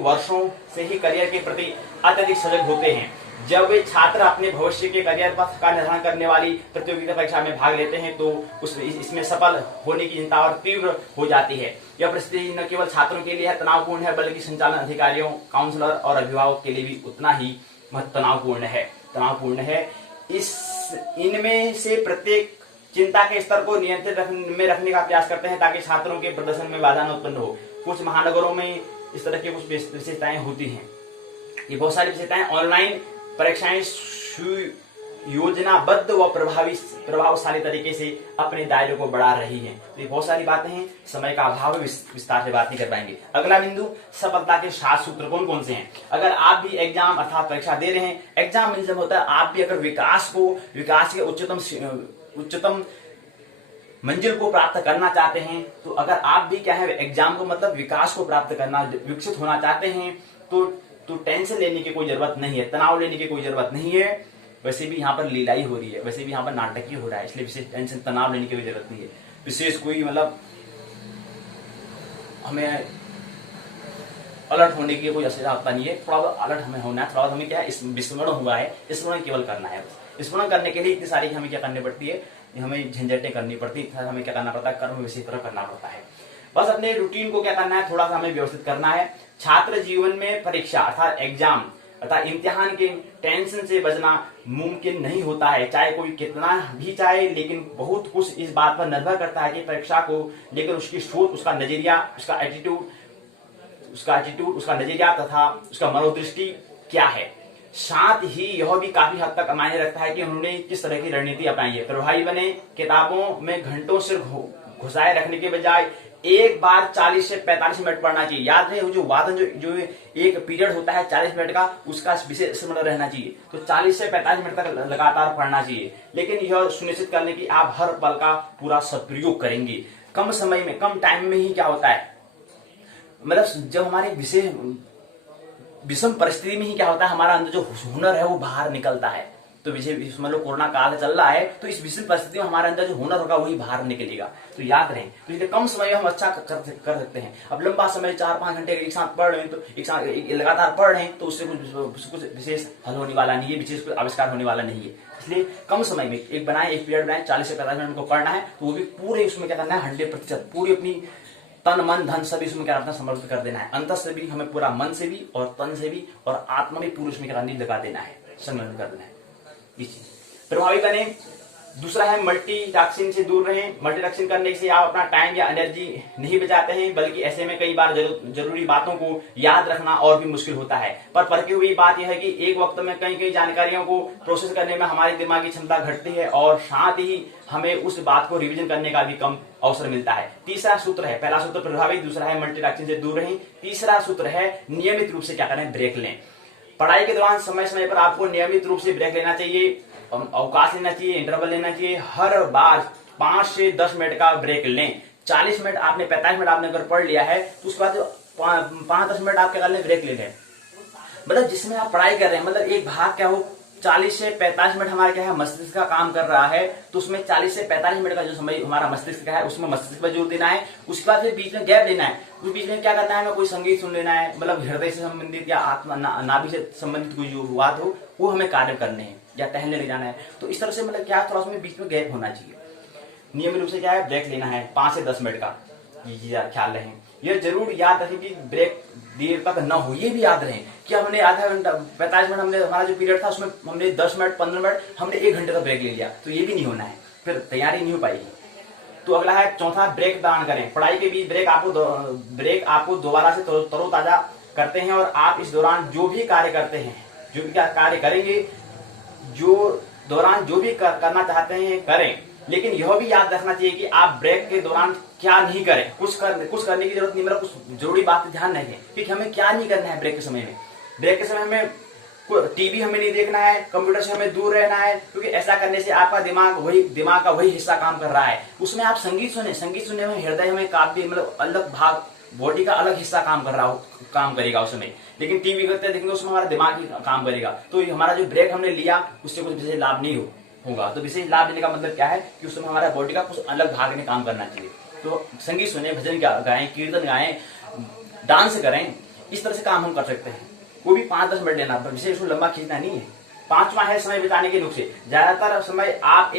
वर्षों से ही करियर के प्रति अत्यधिक सजग होते हैं। जब वे छात्र अपने भविष्य के करियर पथ का निर्धारण करने वाली प्रतियोगिता परीक्षा में भाग लेते हैं तो इसमें सफल होने की चिंता और तीव्र हो जाती है। यह परिस्थिति न केवल छात्रों के लिए है तनावपूर्ण है, बल्कि संचालन अधिकारियों, काउंसलर और अभिभावक के लिए भी उतना ही तनावपूर्ण है। इनमें से प्रत्येक चिंता के स्तर को नियंत्रित में रखने का प्रयास करते हैं ताकि छात्रों के प्रदर्शन में बाधा न उत्पन्न हो। कुछ महानगरों में इस तरह की कुछ विशेषताएं होती हैं। ये बहुत सारी विशेषताएं ऑनलाइन परीक्षाएं योजनाबद्ध व प्रभावशाली तरीके से अपने दायरे को बढ़ा रही हैं। तो ये बहुत सारी बातें हैं, समय का अभाव है, विस्तार से बात नहीं कर पाएंगे। अगला बिंदु, सफलता के 7 सूत्र कौन कौन से हैं। अगर आप भी एग्जाम अर्थात परीक्षा दे रहे हैं, एग्जाम मतलब होता है आप भी अगर विकास के उच्चतम मंजिल को प्राप्त करना चाहते हैं, तो अगर आप भी क्या है एग्जाम को मतलब विकास को प्राप्त करना, विकसित होना चाहते हैं तो टेंशन लेने की कोई जरूरत नहीं है, तनाव लेने की कोई जरूरत नहीं है। वैसे भी यहाँ पर लीलाई हो रही है, वैसे भी यहाँ पर नाटक ही हो रहा है, इसलिए विशेष टेंशन तनाव लेने की कोई जरूरत नहीं है। विशेष कोई मतलब हमें अलर्ट होने की कोई आवश्यकता नहीं है। थोड़ा अलर्ट हमें होना है, थोड़ा हमें क्या है विस्मरण हुआ है, स्मरण केवल करना है। स्मरण करने के लिए इतनी सारी हमें क्या करनी पड़ती है, हमें झंझटें करनी पड़ती है, हमें क्या करना पड़ता है, कर्म विशेष तरह करना पड़ता है। बस अपने रूटीन को क्या करना है, थोड़ा सा हमें व्यवस्थित करना है। छात्र जीवन में परीक्षा अर्थात एग्जाम अर्थात इम्तिहान के टेंशन से बचना मुमकिन नहीं होता है, चाहे कोई कितना भी चाहे। लेकिन बहुत कुछ इस बात पर निर्भर करता है कि परीक्षा को लेकर उसकी सोच, उसका नजरिया, उसका एटीट्यूड, उसका नजरिया तथा उसका मनोदृष्टि क्या है। साथ ही यह भी काफी हद तक मायने रखता है कि उन्होंने किस तरह की रणनीति अपनाई है। प्रभावी बने, किताबों में घंटों सिर घुसाए रखने के बजाय एक बार 40 से 45 मिनट पढ़ना चाहिए। याद रहे जो वादन जो एक पीरियड होता है 40 मिनट का, उसका विशेष स्मरण रहना चाहिए। तो 40 से 45 मिनट तक लगातार पढ़ना चाहिए, लेकिन यह सुनिश्चित करने की आप हर पल का पूरा सदुपयोग करेंगे। कम समय में, कम टाइम में ही क्या होता है, मतलब जब हमारे विषय विषम परिस्थिति में ही क्या होता है, हमारा अंदर जो हुनर है वो बाहर निकलता है। तो विषय मान लो कोरोना काल चल रहा है, तो इस विषम परिस्थिति में हमारे अंदर जो हुनर होगा वही बाहर निकलेगा। तो याद रहे, तो इसलिए कम समय में हम अच्छा कर सकते हैं। अब लंबा समय 4-5 घंटे एक साथ पढ़ रहे हैं, तो एक साथ लगातार पढ़ रहे हैं, तो उससे कुछ विशेष हल होने वाला नहीं है, विशेष आविष्कार होने वाला नहीं है। इसलिए कम समय में एक पीरियड बनाए, 40 से 45 मिनट को पढ़ना है, तो वो भी पूरे उसमें क्या करना है, 100% पूरी अपनी तन मन धन सभी उसमें क्या करना है, समर्पित कर देना है। अंतर से भी हमें पूरा मन से भी और तन से भी और आत्मा भी पूरी उसमें क्या लगा देना है, संलग्न कर देना है। प्रभावी बने। दूसरा है मल्टीटास्किंग से दूर रहें। मल्टीटास्किंग करने से आप अपना टाइम या एनर्जी नहीं बचाते हैं, बल्कि ऐसे में कई बार जरूरी बातों को याद रखना और भी मुश्किल होता है। पर परखी हुई बात यह है कि एक वक्त में कई जानकारियों को प्रोसेस करने में हमारी दिमागी क्षमता घटती है और साथ ही हमें उस बात को रिवीजन करने का भी कम अवसर मिलता है। तीसरा सूत्र है, पहला सूत्र प्रभावी, दूसरा है मल्टीटास्किंग से दूर रहें, तीसरा सूत्र है नियमित रूप से क्या करें, ब्रेक लें। पढ़ाई के दौरान समय समय पर आपको नियमित रूप से ब्रेक लेना चाहिए, अवकाश लेना चाहिए, इंटरवल लेना चाहिए। हर बार 5 से 10 मिनट का ब्रेक लें। 40 मिनट आपने 45 मिनट आपने अगर पढ़ लिया है, तो उसके बाद 5-10 मिनट आप क्या कर लें, ब्रेक ले लें। मतलब जिसमें आप पढ़ाई कर रहे हैं, मतलब एक भाग क्या हो, 40 से 45 मिनट हमारा क्या है, मस्तिष्क का काम कर रहा है, तो उसमें 40 से 45 मिनट का जो समय हमारा मस्तिष्क का है, उसमें मस्तिष्क पर जोर देना है। उसके बाद फिर बीच में गैप लेना है। उस बीच में क्या करना है, हमें कोई संगीत सुन लेना है, मतलब हृदय से संबंधित या आत्मा नाभि से संबंधित कोई जो बात हो वो हमें कार्य करने हैं या टहलने ले जाना है। तो इस तरह से मतलब क्या, थोड़ा उसमें बीच में गैप होना चाहिए। नियमित रूप से क्या है, ब्रेक लेना है 5 से 10 मिनट का, ये ख्याल रहे। ये जरूर याद रखें कि ब्रेक देर तक न हो, ये भी याद रहे कि हमने आधा घंटा 45 मिनट हमने हमारा जो पीरियड था उसमें हमने 10 मिनट 15 मिनट हमने 1 घंटे का ब्रेक ले लिया, तो ये भी नहीं होना है, फिर तैयारी नहीं हो पाएगी। तो अगला है चौथा, ब्रेक दान करें। पढ़ाई के बीच ब्रेक आपको दोबारा से तरोताजा करते हैं और आप इस दौरान जो भी कार्य करते हैं, जो भी कार्य करेंगे, जो दौरान जो भी करना चाहते हैं करें, लेकिन यह भी याद रखना चाहिए कि आप ब्रेक के दौरान क्या नहीं करें। कुछ करने की जरूरत नहीं, मतलब कुछ जरूरी बात ध्यान रखें कि हमें क्या नहीं करना है ब्रेक के समय में। ब्रेक के समय में टीवी हमें नहीं देखना है, कंप्यूटर से हमें दूर रहना है, क्योंकि ऐसा करने से आपका दिमाग का वही हिस्सा काम कर रहा है। उसमें आप संगीत सुनने में हृदय में काफी मतलब अलग भाग, बॉडी का अलग हिस्सा काम करेगा उस समय। लेकिन टीवी करते देखेंगे उसमें हमारा दिमाग ही काम करेगा। तो हमारा जो ब्रेक हमने लिया उससे कुछ विशेष लाभ नहीं होगा। तो विशेष लाभ लेने का मतलब क्या है कि उस समय हमारा बॉडी का कुछ अलग भाग ने काम करना चाहिए। तो संगीत सुने, भजन गाएं, कीर्तन गाएं, डांस करें, इस तरह से काम हम कर सकते हैं। वो भी 5-10 मिनट लेना, विशेष लंबा खींचना नहीं है। 5वां है समय बिताने के नुस्खे। ज्यादातर समय आप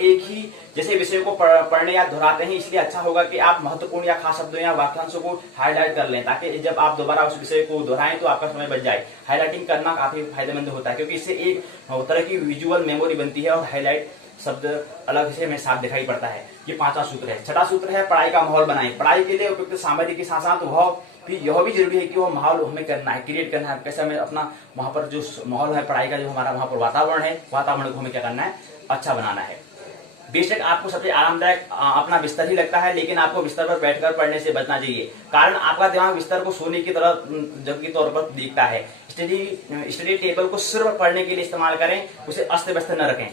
एक ही जैसे विषय को पढ़ने या दोहराते हैं, इसलिए अच्छा होगा कि आप महत्वपूर्ण या खास शब्दों या वाक्यांशों को हाईलाइट कर लें, ताकि जब आप दोबारा उस विषय को दोहराएं तो आपका समय बच जाए। हाईलाइटिंग करना काफी फायदेमंद होता है, क्योंकि इससे एक तरह की विजुअल मेमोरी बनती है और हाईलाइट शब्द अलग से हमें साफ दिखाई पड़ता है। ये 5वां सूत्र है। 6वां सूत्र है, पढ़ाई का माहौल बनाएं। पढ़ाई के लिए उपयुक्त सामग्री के साथ साथ यह भी जरूरी है कि वो माहौल हमें करना है, क्रिएट करना है। कैसे हमें अपना वहां पर जो माहौल है पढ़ाई का, जो हमारा वहां पर वातावरण है, वातावरण को हमें क्या करना है, अच्छा बनाना है। बेशक आपको सबसे आरामदायक अपना बिस्तर ही लगता है, लेकिन आपको बिस्तर पर बैठकर पढ़ने से बचना चाहिए, कारण आपका दिमाग बिस्तर को सोने की तरह जग के तौर पर दिखता है। स्टडी टेबल को सिर्फ पढ़ने के लिए इस्तेमाल करें, उसे अस्त व्यस्त न रखें।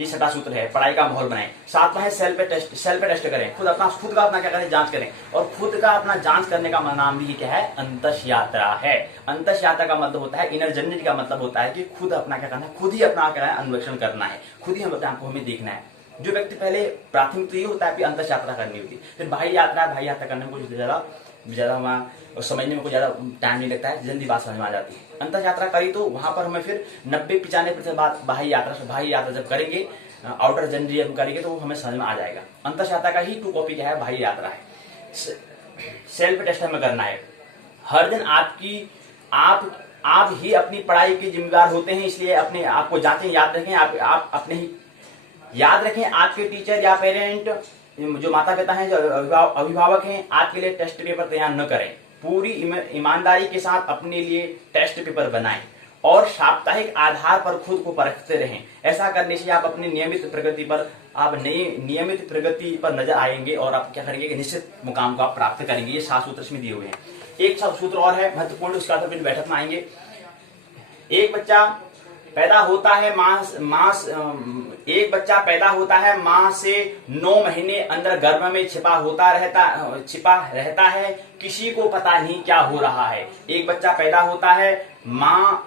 ये 6वां सूत्र है, पढ़ाई का माहौल बनाएं। 7वां है, सेल्फ पे टेस्ट करें। खुद का अपना क्या करें, जांच करें। और खुद का अपना जांच करने का नाम भी क्या है, अंतश यात्रा है। अंतश यात्रा का मतलब होता है, इनर जर्नी का मतलब होता है कि खुद अपना क्या करना है, खुद ही अपना क्या है, अन्वेषण करना है, खुद ही हमको हमें देखना है। जो व्यक्ति पहले प्राथमिक तो ये होता है कि अंतश यात्रा करनी होती है, फिर बाह्य यात्रा करने में कुछ ज्यादा हमारा समझने में कुछ ज्यादा टाइम नहीं लगता है, जल्दी बात समझ में आ जाती है। अंतः यात्रा करी तो वहां पर हमें फिर 90-95% बात बाह्य यात्रा जब करेंगे, आउटर जर्नी जब करेंगे तो हमें समझ में आ जाएगा। अंतः यात्रा का ही 2 कॉपी क्या है, बाह्य यात्रा है। सेल्फ टेस्ट हमें करना है। हर दिन आप ही अपनी पढ़ाई के जिम्मेदार होते हैं, इसलिए अपने आप को जांचें, याद रखें। आप अपने ही याद रखें, आपके टीचर या पेरेंट, जो माता पिता हैं, जो अभिभावक हैं, आपके लिए टेस्ट पेपर तैयार न करें। पूरी ईमानदारी के साथ अपने लिए टेस्ट पेपर बनाएं और साप्ताहिक आधार पर खुद को परखते रहें। ऐसा करने से आप अपनी नियमित प्रगति पर नजर आएंगे और आप क्या करेंगे कि निश्चित मुकाम को आप प्राप्त करेंगे। ये 7 सूत्र इसमें दिए हुए हैं। एक सूत्र और है महत्वपूर्ण, उसका फिर बैठक में आएंगे। एक बच्चा पैदा होता है एक बच्चा पैदा होता है माँ से 9 महीने अंदर गर्भ में छिपा रहता है, किसी को पता नहीं क्या हो रहा है। एक बच्चा पैदा होता है माँ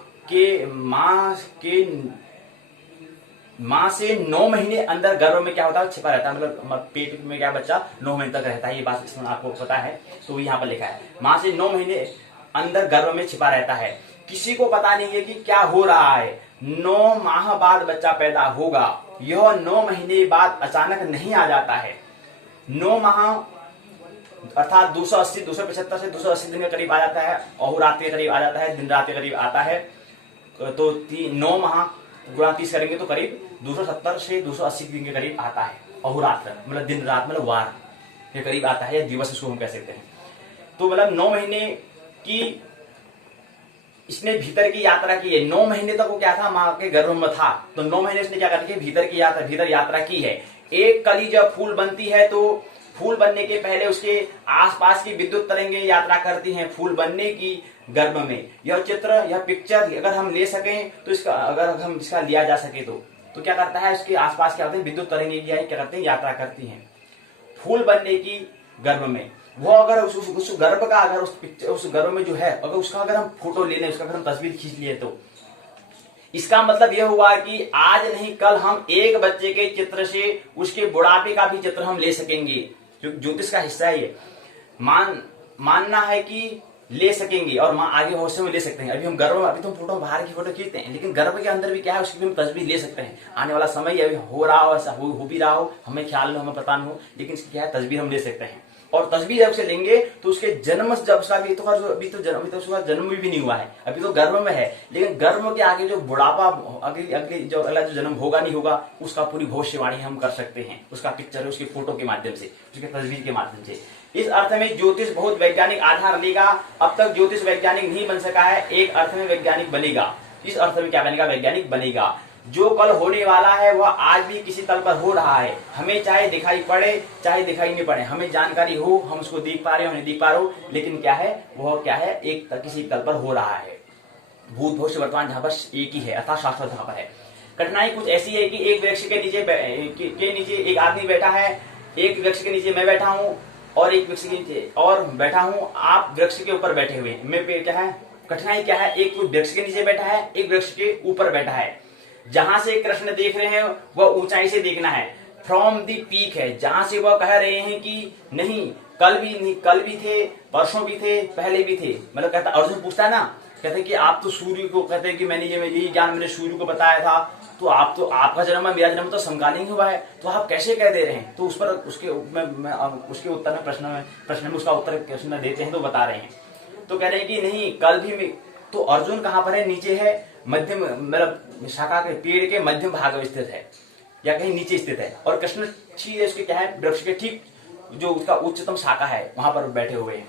से 9 महीने अंदर गर्भ में क्या होता है, छिपा रहता है, मतलब पेट में क्या बच्चा 9 महीने तक रहता है। ये बात इसमें आपको पता है, तो यहाँ पर लिखा है माँ से 9 महीने अंदर गर्भ में छिपा रहता है, किसी को पता नहीं है कि क्या हो रहा है। 9 माह बाद बच्चा पैदा होगा, यह 9 महीने बाद अचानक नहीं आ जाता है। 9 माह अर्थात 275 से 280 दिन के करीब आ जाता है, और रात के करीब आ जाता है, दिन रात के करीब आता है। तो 9 माह गुणा 30 करेंगे तो करीब 270 से 280 दिन के करीब आता है, अहोरात्र मतलब दिन रात मतलब वार के करीब आता है, या दिवस इसको हम कह सकते हैं। तो मतलब 9 महीने की इसने भीतर की यात्रा की है। 9 महीने तक वो क्या था, माँ के गर्भ में था, तो 9 महीने इसने क्या करके भीतर यात्रा की है। एक कली जब फूल बनती है तो फूल बनने के पहले उसके आसपास की विद्युत तरंगें यात्रा करती हैं फूल बनने की गर्भ में। यह चित्र, यह पिक्चर अगर हम ले सकें तो अगर हम इसका लिया जा सके तो क्या करता है, उसके आसपास क्या होते हैं, विद्युत तरंगें क्या करते हैं, यात्रा करती हैं फूल बनने की गर्भ में। वो अगर उस गर्भ का अगर उस गर्भ में जो है अगर उसका अगर हम फोटो ले लें, उसका अगर हम तस्वीर खींच लिए, तो इसका मतलब यह हुआ कि आज नहीं कल हम एक बच्चे के चित्र से उसके बुढ़ापे का भी चित्र हम ले सकेंगे। जो ज्योतिष का हिस्सा है ये मानना है कि ले सकेंगे, और माँ आगे भविष्य में ले सकते हैं। अभी तो फोटो बाहर की फोटो खींचते हैं, लेकिन गर्भ के अंदर भी क्या है, उसकी भी हम तस्वीर ले सकते हैं। आने वाला समय अभी हो रहा हो, ऐसा हो भी रहा हो, हमें ख्याल में, हमें पता नहीं हो, लेकिन इसकी क्या है, तस्वीर हम ले सकते हैं। और तस्वीर जब से लेंगे तो उसके जन्म जब से अभी तो उसका जन्म भी नहीं हुआ है, अभी तो गर्भ में है, लेकिन गर्भ के आगे जो बुढ़ापा अगली जो अगला जो जन्म होगा नहीं होगा, उसका पूरी भविष्यवाणी हम कर सकते हैं, उसका पिक्चर है, उसकी फोटो के माध्यम से, उसकी तस्वीर के माध्यम से। इस अर्थ में ज्योतिष बहुत वैज्ञानिक आधार लेगा। अब तक ज्योतिष वैज्ञानिक नहीं बन सका है, एक अर्थ में वैज्ञानिक बनेगा। इस अर्थ में क्या बनेगा, वैज्ञानिक बनेगा। जो कल होने वाला है वह आज भी किसी तल पर हो रहा है, हमें चाहे दिखाई पड़े चाहे दिखाई नहीं पड़े, हमें जानकारी हो, हम उसको देख पा रहे हो नहीं देख पा रहे हो, लेकिन क्या है, वह क्या है, एक किसी तल पर हो रहा है। भूत भविष्य वर्तमान जहां पर एक ही है, अर्थात शास्त्र जहां पर है। कठिनाई कुछ ऐसी है कि एक वृक्ष के नीचे एक आदमी बैठा है, एक वृक्ष के नीचे मैं बैठा हूँ, और एक वृक्ष के नीचे और बैठा हूँ, आप वृक्ष के ऊपर बैठे हुए। मैं पे क्या है, कठिनाई क्या है, एक वृक्ष के नीचे बैठा है, एक वृक्ष के ऊपर बैठा है। जहां से कृष्ण देख रहे हैं वह ऊंचाई से देखना है, फ्रॉम दी पीक है। जहां से वह कह रहे हैं कि नहीं कल भी थे, परसों भी थे, पहले भी थे, मतलब कहता, अर्जुन पूछता है ना, कहते कि आप तो सूर्य को, कहते हैं कि मैंने यही ज्ञान मैंने सूर्य को बताया था, तो आपका जन्म है, मेरा जन्म तो समकालीन ही हुआ है, तो आप कैसे कह दे रहे हैं। तो उस पर उसके उत्तर में प्रश्न में उसका उत्तर कृष्ण देते हैं, तो बता रहे हैं, तो कह रहे हैं कि नहीं कल भी। तो अर्जुन कहां पर है, नीचे है, मध्यम मतलब शाखा के पेड़ के मध्यम भाग में स्थित है, या कहीं नीचे स्थित है, और कृष्ण ठीक उसके क्या है, वृक्ष के ठीक जो उसका उच्चतम शाखा है वहां पर बैठे हुए हैं।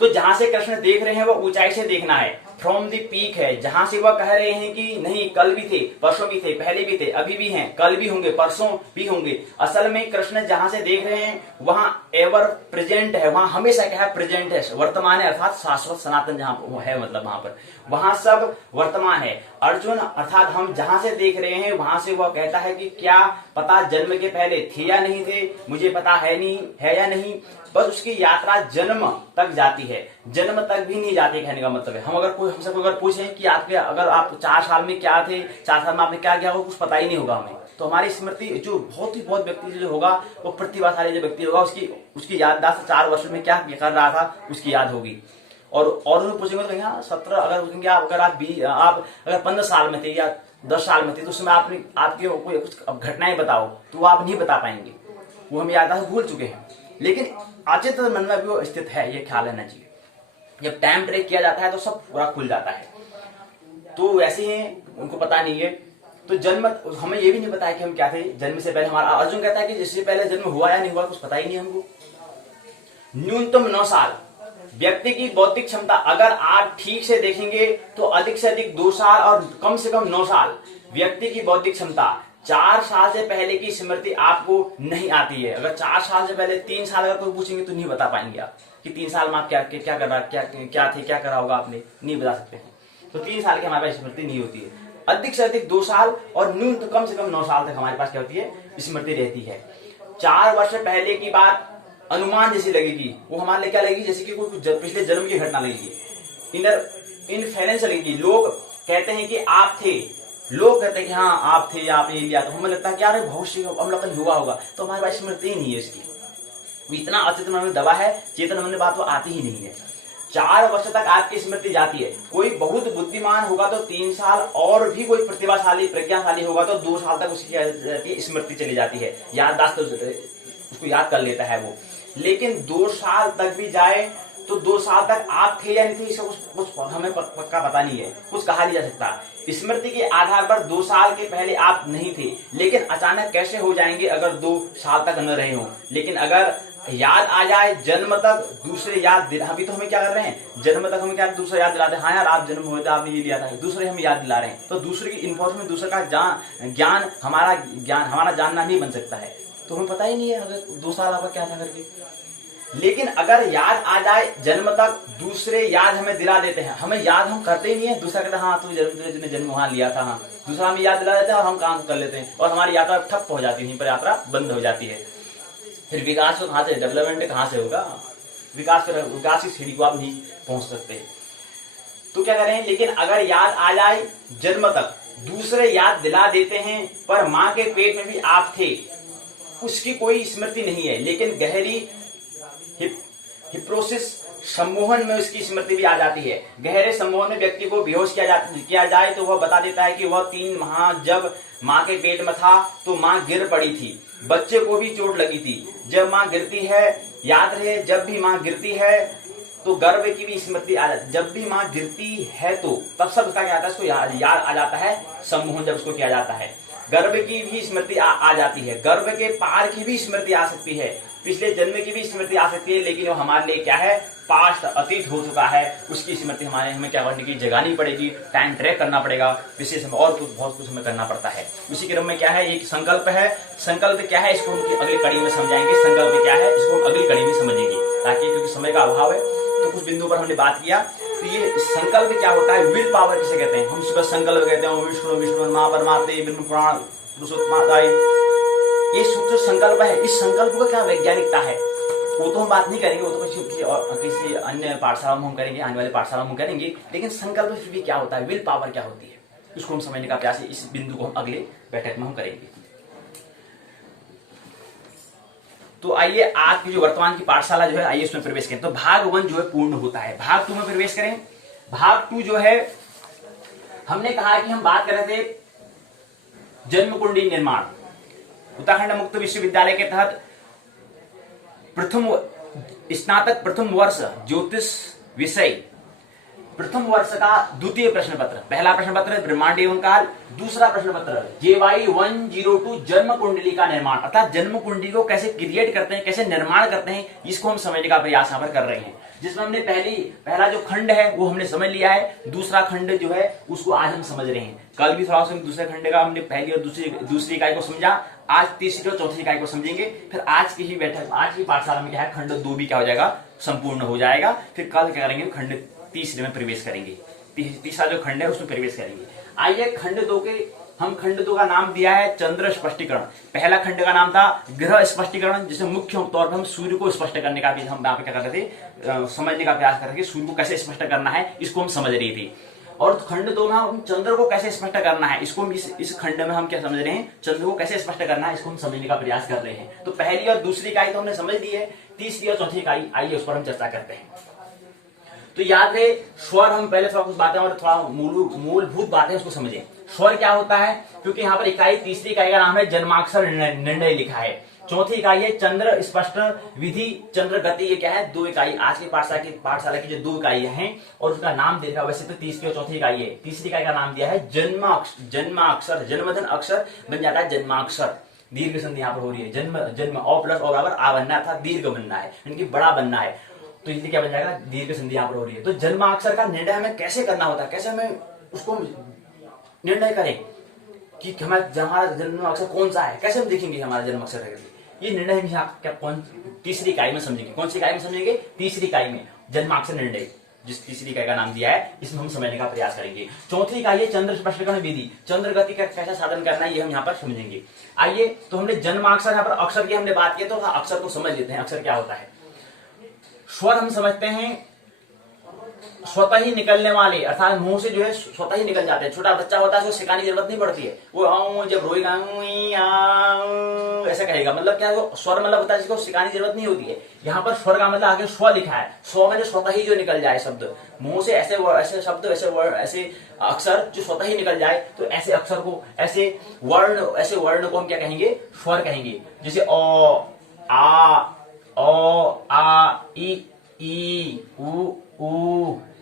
तो जहां से कृष्ण देख रहे हैं वो ऊंचाई से देखना है, फ्रॉम द पीक है। जहां से वह कह रहे हैं कि नहीं कल भी थे, परसों भी थे, पहले भी थे, अभी भी हैं, कल भी होंगे, परसों भी होंगे। असल में कृष्ण जहां से देख रहे हैं वहां एवर प्रेजेंट है, वहां हमेशा क्या है, प्रेजेंट है, वर्तमान है, अर्थात शाश्वत सनातन जहां है, मतलब वहां सब वर्तमान है। अर्जुन अर्थात हम जहां से देख रहे हैं वहां से वह कहता है कि क्या पता जन्म के पहले थे या नहीं थे, मुझे पता है नहीं है या नहीं, बस उसकी यात्रा जन्म तक जाती है, जन्म तक भी नहीं जाती। कहने का मतलब है, हम अगर कोई हमसे अगर पूछें कि आपके अगर आप 4 साल में क्या थे, 4 साल में आपने क्या किया, होगा कुछ पता ही नहीं होगा हमें। तो हमारी स्मृति जो बहुत व्यक्ति जो होगा, वो प्रतिभाशाली जो व्यक्ति होगा, उसकी याददाश्त 4 वर्ष में क्या कर रहा था उसकी याद होगी। और पूछेंगे तो यहाँ 17 अगर आप अगर 15 साल में थे या 10 साल में थे, तो उसमें आपके कोई कुछ घटनाएं बताओ, तो वो आप नहीं बता पाएंगे, वो हम याददाश्त भूल चुके हैं। लेकिन अचेतन मन में भी वो स्थित है, ये ख्याल रहना चाहिए। जब टाइम ट्रेक किया जाता है तो सब पूरा खुल जाता है। तो वैसे ही उनको पता नहीं है, तो जन्म हमें ये भी नहीं पता है कि हम क्या थे जन्म से पहले। हमारा अर्जुन कहता है कि जिससे पहले जन्म हुआ या नहीं हुआ कुछ पता ही नहीं हमको। न्यूनतम 9 साल व्यक्ति की बौद्धिक क्षमता, अगर आप ठीक से देखेंगे तो अधिक से अधिक 2 साल और कम से कम 9 साल व्यक्ति की बौद्धिक क्षमता। 4 साल से पहले की स्मृति आपको नहीं आती है। अगर 4 साल से पहले 3 साल अगर कोई पूछेंगे तो नहीं बता पाएंगे आप कि 3 साल में आप क्या कर रहा, क्या थे, क्या करा होगा आपने, नहीं बता सकते हैं। तो 3 साल की हमारे पास स्मृति नहीं होती है। अधिक से अधिक 2 साल और न्यूनतम कम से कम 9 साल तक हमारे पास क्या होती है, स्मृति रहती है। 4 वर्ष पहले की बात अनुमान जैसी लगेगी, वो हमारे लिए क्या लगेगी, जैसे कि कोई पिछले जन्म की घटना लगेगी, इनफेरेंस लगेगी। लोग कहते हैं कि आप थे, लोग कहते हैं कि हाँ आप थे, आपने ये लिया, तो हमें लगता है कि यार भविष्य हम लोग कहीं हुआ होगा, तो हमारे पास स्मृति ही नहीं है इसकी। इतना अचेतन मन में दबा है, चेतन मन में बात वो आती ही नहीं है। 4 वर्ष तक आपकी स्मृति जाती है। कोई बहुत बुद्धिमान होगा तो 3 साल, और भी कोई प्रतिभाशाली प्रज्ञाशाली होगा तो 2 साल तक उसकी स्मृति चली जाती है, याददाश्त उसको याद कर लेता है वो। लेकिन 2 साल तक भी जाए तो 2 साल तक आप थे या नहीं थे, इसका कुछ हमें पक्का पता नहीं है, कुछ कहा नहीं जा सकता। स्मृति के आधार पर 2 साल के पहले आप नहीं थे, लेकिन अचानक कैसे हो जाएंगे अगर 2 साल तक न रहे हो। लेकिन अगर याद आ जाए जन्म तक, दूसरे याद अभी तो हमें क्या कर रहे हैं, जन्म तक हमें क्या दूसरे याद दिलाते हैं, हाँ यार आप जन्म हुए थे, आपने ये लिया था, दूसरे हमें याद दिला रहे हैं। तो दूसरे की इन्फॉर्मेशन, दूसरे का ज्ञान हमारा जानना नहीं बन सकता है, तो हमें पता ही नहीं है अगर 2 साल आपका क्या था करके। लेकिन अगर याद आ जाए जन्म तक, दूसरे याद हमें दिला देते हैं, हमें याद हम करते ही नहीं है, दूसरा कहता है हाँ तुमने जन्म वहां लिया था, हाँ, दूसरा हमें याद दिला देता है और हम काम कर लेते हैं और हमारी यात्रा ठप हो जाती है, यहीं पर यात्रा बंद हो जाती है। फिर विकास को कहां से, डेवलपमेंट कहां से होगा, विकास की सीढ़ी को आप नहीं पहुंच सकते। तो क्या करें, लेकिन अगर याद आ जाए जन्म तक, दूसरे याद दिला देते हैं पर मां के पेट में भी आप थे, उसकी कोई स्मृति नहीं है, लेकिन गहरी हिप्नोसिस सम्मोहन में उसकी स्मृति भी आ जाती है। गहरे सम्मोहन में व्यक्ति को बेहोश किया जाए तो वह बता देता है कि वह 3 माह जब मां के पेट में था तो मां गिर पड़ी थी, बच्चे को भी चोट लगी थी। जब मां गिरती है, याद रहे जब भी मां गिरती है तो गर्भ की भी स्मृति आ जाती है। जब भी मां गिरती है तो तब सब उसका क्या आता है, उसको याद आ जाता है सम्मोहन जब उसको किया जाता है। गर्भ की भी स्मृति आ जाती है, गर्भ के पार की भी स्मृति आ सकती है, पिछले जन्म की भी स्मृति आ सकती है, लेकिन वो हमारे लिए क्या है, पास्ट अतीत हो चुका है, उसकी स्मृति हमें क्या करने की, जगानी पड़ेगी, टाइम ट्रैक करना पड़ेगा, विशेष में और बहुत कुछ हमें करना पड़ता है। उसी क्रम में क्या है, एक संकल्प है। संकल्प क्या है, इसको हम अगली कड़ी में समझाएंगे। संकल्प क्या है, इसको हम अगली कड़ी में समझेंगे, ताकि क्योंकि समय का अभाव है तो कुछ बिंदु पर हमने बात किया। तो ये संकल्प क्या होता है, विल पावर किसे कहते हैं, हम सुबह संकल्प कहते हैं विष्णु विष्णु मां परमात्मा ब्रह्म पुराण पुरुषोत्तमादाय, ये सूत्र संकल्प है। इस संकल्प का क्या वैज्ञानिकता है वो तो हम बात नहीं करेंगे, वो तो किसी अन्य पाठशाला में हम करेंगे, आने वाले पाठशाला में हम करेंगे। लेकिन संकल्प फिर भी क्या होता है, विल पावर क्या होती है, उसको हम समझने का प्रयास है। इस बिंदु को हम अगले बैठक में हम करेंगे। तो आइए आज की जो वर्तमान की पाठशाला जो है, आइए उसमें प्रवेश करें। तो भाग 1 जो है पूर्ण होता है, भाग 2 में प्रवेश करें। भाग 2 जो है, हमने कहा कि हम बात कर रहे थे जन्म कुंडली निर्माण। उत्तराखंड मुक्त विश्वविद्यालय के तहत स्नातक प्रथम वर्ष ज्योतिष विषय प्रथम वर्ष का द्वितीय प्रश्न पत्र, पहला प्रश्न पत्र ब्रह्मांड एवं काल, दूसरा प्रश्न पत्र JY 102 जन्म कुंडली का निर्माण, अर्थात जन्म कुंडली को कैसे क्रिएट करते हैं, कैसे निर्माण करते हैं, इसको हम समझने का प्रयास यहाँ पर कर रहे हैं। जिसमें हमने पहला जो खंड है वो हमने समझ लिया है, दूसरा खंड जो है उसको आज हम समझ रहे हैं। कल भी थोड़ा सा दूसरे खंड का हमने पहली और दूसरी इकाई को समझा, आज तीसरी और चौथी इकाई को समझेंगे। फिर आज की ही बैठक, आज की पाठशाला में क्या है, खंड 2 भी क्या हो जाएगा, संपूर्ण हो जाएगा। फिर कल क्या करेंगे, खंड तीसरे में प्रवेश करेंगे, तीसरा जो खंड है उसमें प्रवेश करेंगे। आइए खंड 2 के, हम खंड 2 का नाम दिया है चंद्र स्पष्टीकरण। पहला खंड का नाम था ग्रह स्पष्टीकरण, जिसमें मुख्य तौर पर हम सूर्य को स्पष्ट करने का भी हम यहाँ पे क्या कर रहे थे, समझने का प्रयास कर रहे थे, सूर्य को कैसे स्पष्ट करना है इसको हम समझ रहे थे। और खंड 2 में हम चंद्र को कैसे स्पष्ट करना है, इसको इस खंड में हम क्या समझ रहे हैं, चंद्र को कैसे स्पष्ट करना है इसको हम समझने का प्रयास कर रहे हैं। तो पहली और दूसरी इकाई तो हमने समझ ली है, तीसरी और चौथी इकाई आइए उस पर हम चर्चा करते हैं। तो याद रहे स्वर, हम पहले थोड़ा कुछ बातें और थोड़ा मूलभूत बातें उसको समझें। स्वर क्या होता है, क्योंकि यहाँ पर इकाई, तीसरी इकाई का नाम है जन्माक्षर निर्णय लिखा है, चौथी इकाई है चंद्र स्पष्ट विधि चंद्र गति। ये क्या है, 2 इकाई आज की पाठशाला की जो 2 इकाइयां हैं और उसका नाम देखा, वैसे तो तीसरी और चौथी इकाई है। तीसरी इकाई का नाम दिया है जन्माक्षर, जन्मधन अक्षर बन जाता है जन्माक्षर, दीर्घ संधि यहाँ पर हो रही है, जन्म और प्लस और बराबर आ बनना था, दीर्घ बनना है, यानी बड़ा बनना है, तो इसलिए क्या बन जाएगा, दीर्घ संधि यहाँ पर हो रही है। तो जन्माक्षर का निर्णय हमें कैसे करना होता है, कैसे हमें उसको निर्णय करें कि हमारा जन्म अक्षर कौन सा है, कैसे हम देखेंगे हमारा जन्म अक्षर है, ये निर्णय हम क्या तीसरी इकाई में समझेंगे। कौन सी इकाई में समझेंगे, तीसरी इकाई में जन्माक्षर निर्णय। जिस तीसरी इकाई का नाम दिया है, इसमें हम समझने का प्रयास करेंगे। चौथी इकाई है चंद्र स्पष्टीकरण विधि, चंद्र गति का कैसा साधन करना है ये हम यहाँ पर समझेंगे। आइए, तो हमने जन्माक्षर, यहाँ पर अक्षर की हमने बात की, तो अक्षर को समझ लेते हैं, अक्षर क्या होता है। स्वर हम समझते हैं स्वतः ही निकलने वाले, अर्थात मुंह से जो है स्वतः ही निकल जाते हैं। छोटा बच्चा होता है, उसको सिखाने की जरूरत नहीं पड़ती है, वो जब रोएगा ऐसा कहेगा, मतलब क्या है, वो स्वर मतलब होता है जिसको सिखाने की जरूरत नहीं होती है। यहाँ पर स्वर का मतलब आगे स्व लिखा है, स्व में जो स्वतः ही जो निकल जाए शब्द मुंह से, ऐसे शब्द, ऐसे वर्ड, ऐसे अक्षर जो स्वतः ही निकल जाए, तो ऐसे अक्षर को, ऐसे वर्ण को हम क्या कहेंगे, स्वर कहेंगे। जैसे अ, आ, ई, उ,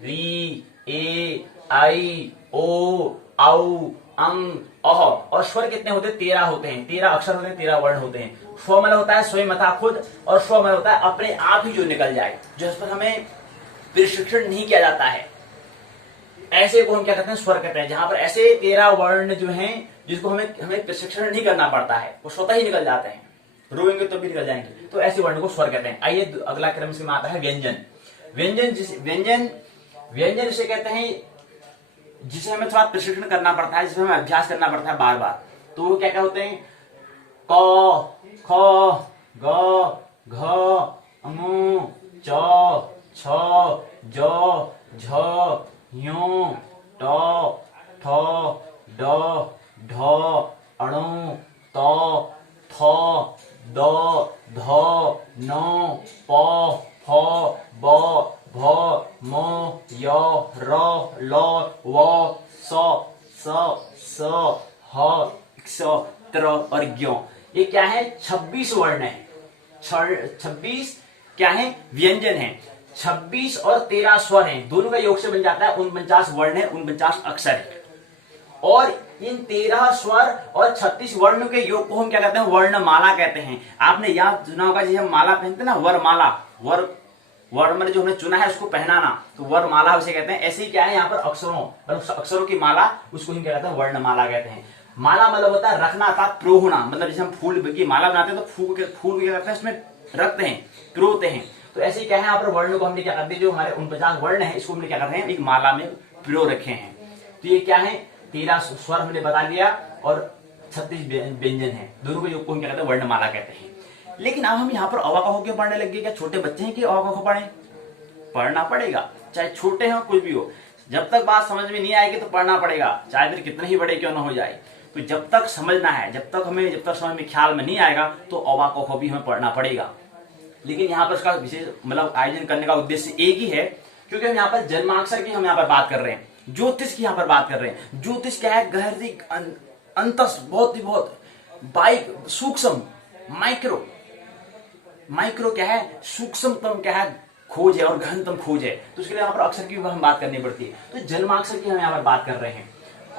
री, ए, आई, ओ, औ, अं, अह। और स्वर कितने होते हैं, 13 होते हैं, 13 अक्षर होते हैं, 13 वर्ण होते हैं। स्व मतलब होता है स्वयं अथा खुद, और स्व मतलब होता है अपने आप ही जो निकल जाए, जिस पर हमें प्रशिक्षण नहीं किया जाता है, ऐसे को हम क्या कहते हैं, स्वर कहते हैं। जहां पर ऐसे 13 वर्ण जो हैं जिसको हमें प्रशिक्षण नहीं करना पड़ता है, वो स्वतः ही निकल जाते हैं, रोएंगे तो भी निकल जाएंगे, तो ऐसे वर्ण को स्वर कहते हैं। आइए, अगला क्रम से आता है व्यंजन। व्यंजन इसे कहते हैं जिसे हमें थोड़ा प्रशिक्षण करना पड़ता है, जिसमें हमें अभ्यास करना पड़ता है बार बार। तो वो क्या क्या होते हैं, क, ख, ग, घ, ङ, च, छ, ज, झ, ञ, ट, ठ, ड, ढ, अणु, त, थ, द, ध, न, प, फ, ब, भ, म, य, र, ल, व, स, ह, क्ष, त्र और ज्ञ। ये क्या है, 26 वर्ण है। 26 क्या है, व्यंजन है। 26 और 13 स्वर हैं, दोनों का योग से बन जाता है 49 वर्ण है, 49 अक्षर है। और इन 13 स्वर और 36 वर्ण के योग को हम क्या कहते हैं, वर्णमाला कहते हैं। आपने याद सुना होगा, जैसे हम माला पहनते हैं ना, वरमाला, वर्ण में जो हमने चुना है उसको पहनाना, तो वरमाला उसे कहते हैं। ऐसे ही क्या है, यहाँ पर अक्षरों की माला, उसको हम क्या कहते हैं, वर्णमाला कहते हैं। माला मतलब होता है रखना, था प्रोहना, मतलब जैसे हम फूल की माला बनाते हैं तो फूल क्या करते हैं, उसमें रखते हैं, प्रोते हैं। तो ऐसे ही क्या है, यहाँ पर वर्ण को हमने क्या करते हैं, जो हमारे 49 वर्ण है, इसको हमने क्या करते हैं, एक माला में प्रो रखे हैं। तो ये क्या है, 13 स्वर हमने बता दिया और 36 व्यंजन है, दोनों के योग को हम क्या कहते हैं, वर्णमाला कहते हैं। लेकिन अब हम यहाँ पर अ, क, ख क्यों पढ़ने लग गए, क्या छोटे बच्चे हैं कि अ, क, ख पढ़े, पढ़ना पड़ेगा, चाहे छोटे हो कुछ भी हो। जब तक बात समझ में नहीं आएगी तो पढ़ना पड़ेगा, चाहे फिर कितने ही बड़े क्यों ना हो जाए। तो जब तक समझना है, जब तक समझ में ख्याल में नहीं आएगा, तो अ, क, ख भी हमें पढ़ना पड़ेगा। लेकिन यहाँ पर उसका विशेष मतलब आयोजन करने का उद्देश्य एक ही है, क्योंकि हम यहाँ पर जन्माक्षर की हम यहाँ पर बात कर रहे हैं, ज्योतिष की यहाँ पर बात कर रहे हैं। ज्योतिष क्या है, गहरी अंतस, बहुत ही बहुत बाइक, सूक्ष्म, माइक्रो क्या है, सूक्ष्मतम क्या है, खोज है और गहनतम खोज है। तो उसके लिए यहाँ पर अक्षर की हम बात करनी पड़ती है। तो जन्माक्षर की हम यहाँ पर बात कर रहे हैं।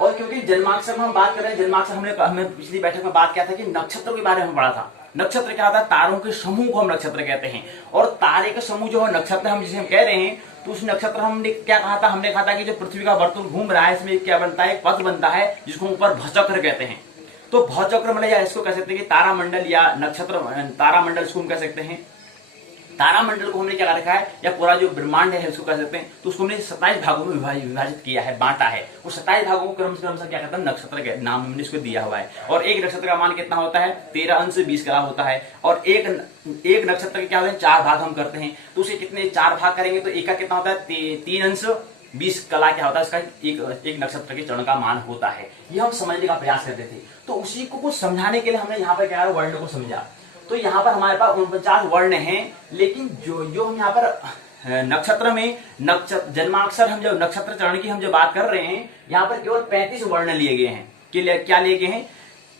और क्योंकि जन्माक्षर में हम बात कर रहे हैं, जन्माक्षर हमने पिछली बैठक में बात किया था कि नक्षत्रों के बारे में पढ़ा था। नक्षत्र क्या होता है, तारों के समूह को हम नक्षत्र कहते हैं। और तारे के समूह जो है नक्षत्र हम जिसे हम कह रहे हैं, तो उस नक्षत्र हमने क्या कहा था, हमने कहा था कि जो पृथ्वी का वर्तुल घूम रहा है, इसमें क्या बनता है, एक पथ बनता है जिसको ऊपर भचक्र कहते हैं। तो भचक्र मतलब या इसको कह सकते हैं कि तारामंडल या नक्षत्र, तारामंडल इसको हम कह सकते हैं। तारामंडल को हमने क्या रखा है, या पूरा जो ब्रह्मांड है उसको कह सकते हैं, तो उसको हमने 27 भागों में विभाजित किया है, बांटा है। वो 27 भागों को क्रम से क्या कहते हैं, नक्षत्र के नाम हमने इसको दिया हुआ है। और एक नक्षत्र का मान कितना होता है, 13 अंश 20 कला होता है। और एक नक्षत्र के क्या होते हैं, 4 भाग हम करते हैं। तो उसे कितने 4 भाग करेंगे, तो एक का कितना होता है, 3 अंश 20 कला क्या होता है, इसका एक नक्षत्र के चरण का मान होता है। ये हम समझने का प्रयास करते थे। तो उसी को कुछ समझाने के लिए हमने यहाँ पर क्या वर्ण को समझा। तो यहाँ पर हमारे पास 49 वर्ण हैं, लेकिन जो हम यहाँ पर नक्षत्र में जन्माक्षर हम जो नक्षत्र चरण की हम जो बात कर रहे हैं, यहाँ पर केवल 35 वर्ण लिए गए हैं। क्या लिए गए हैं,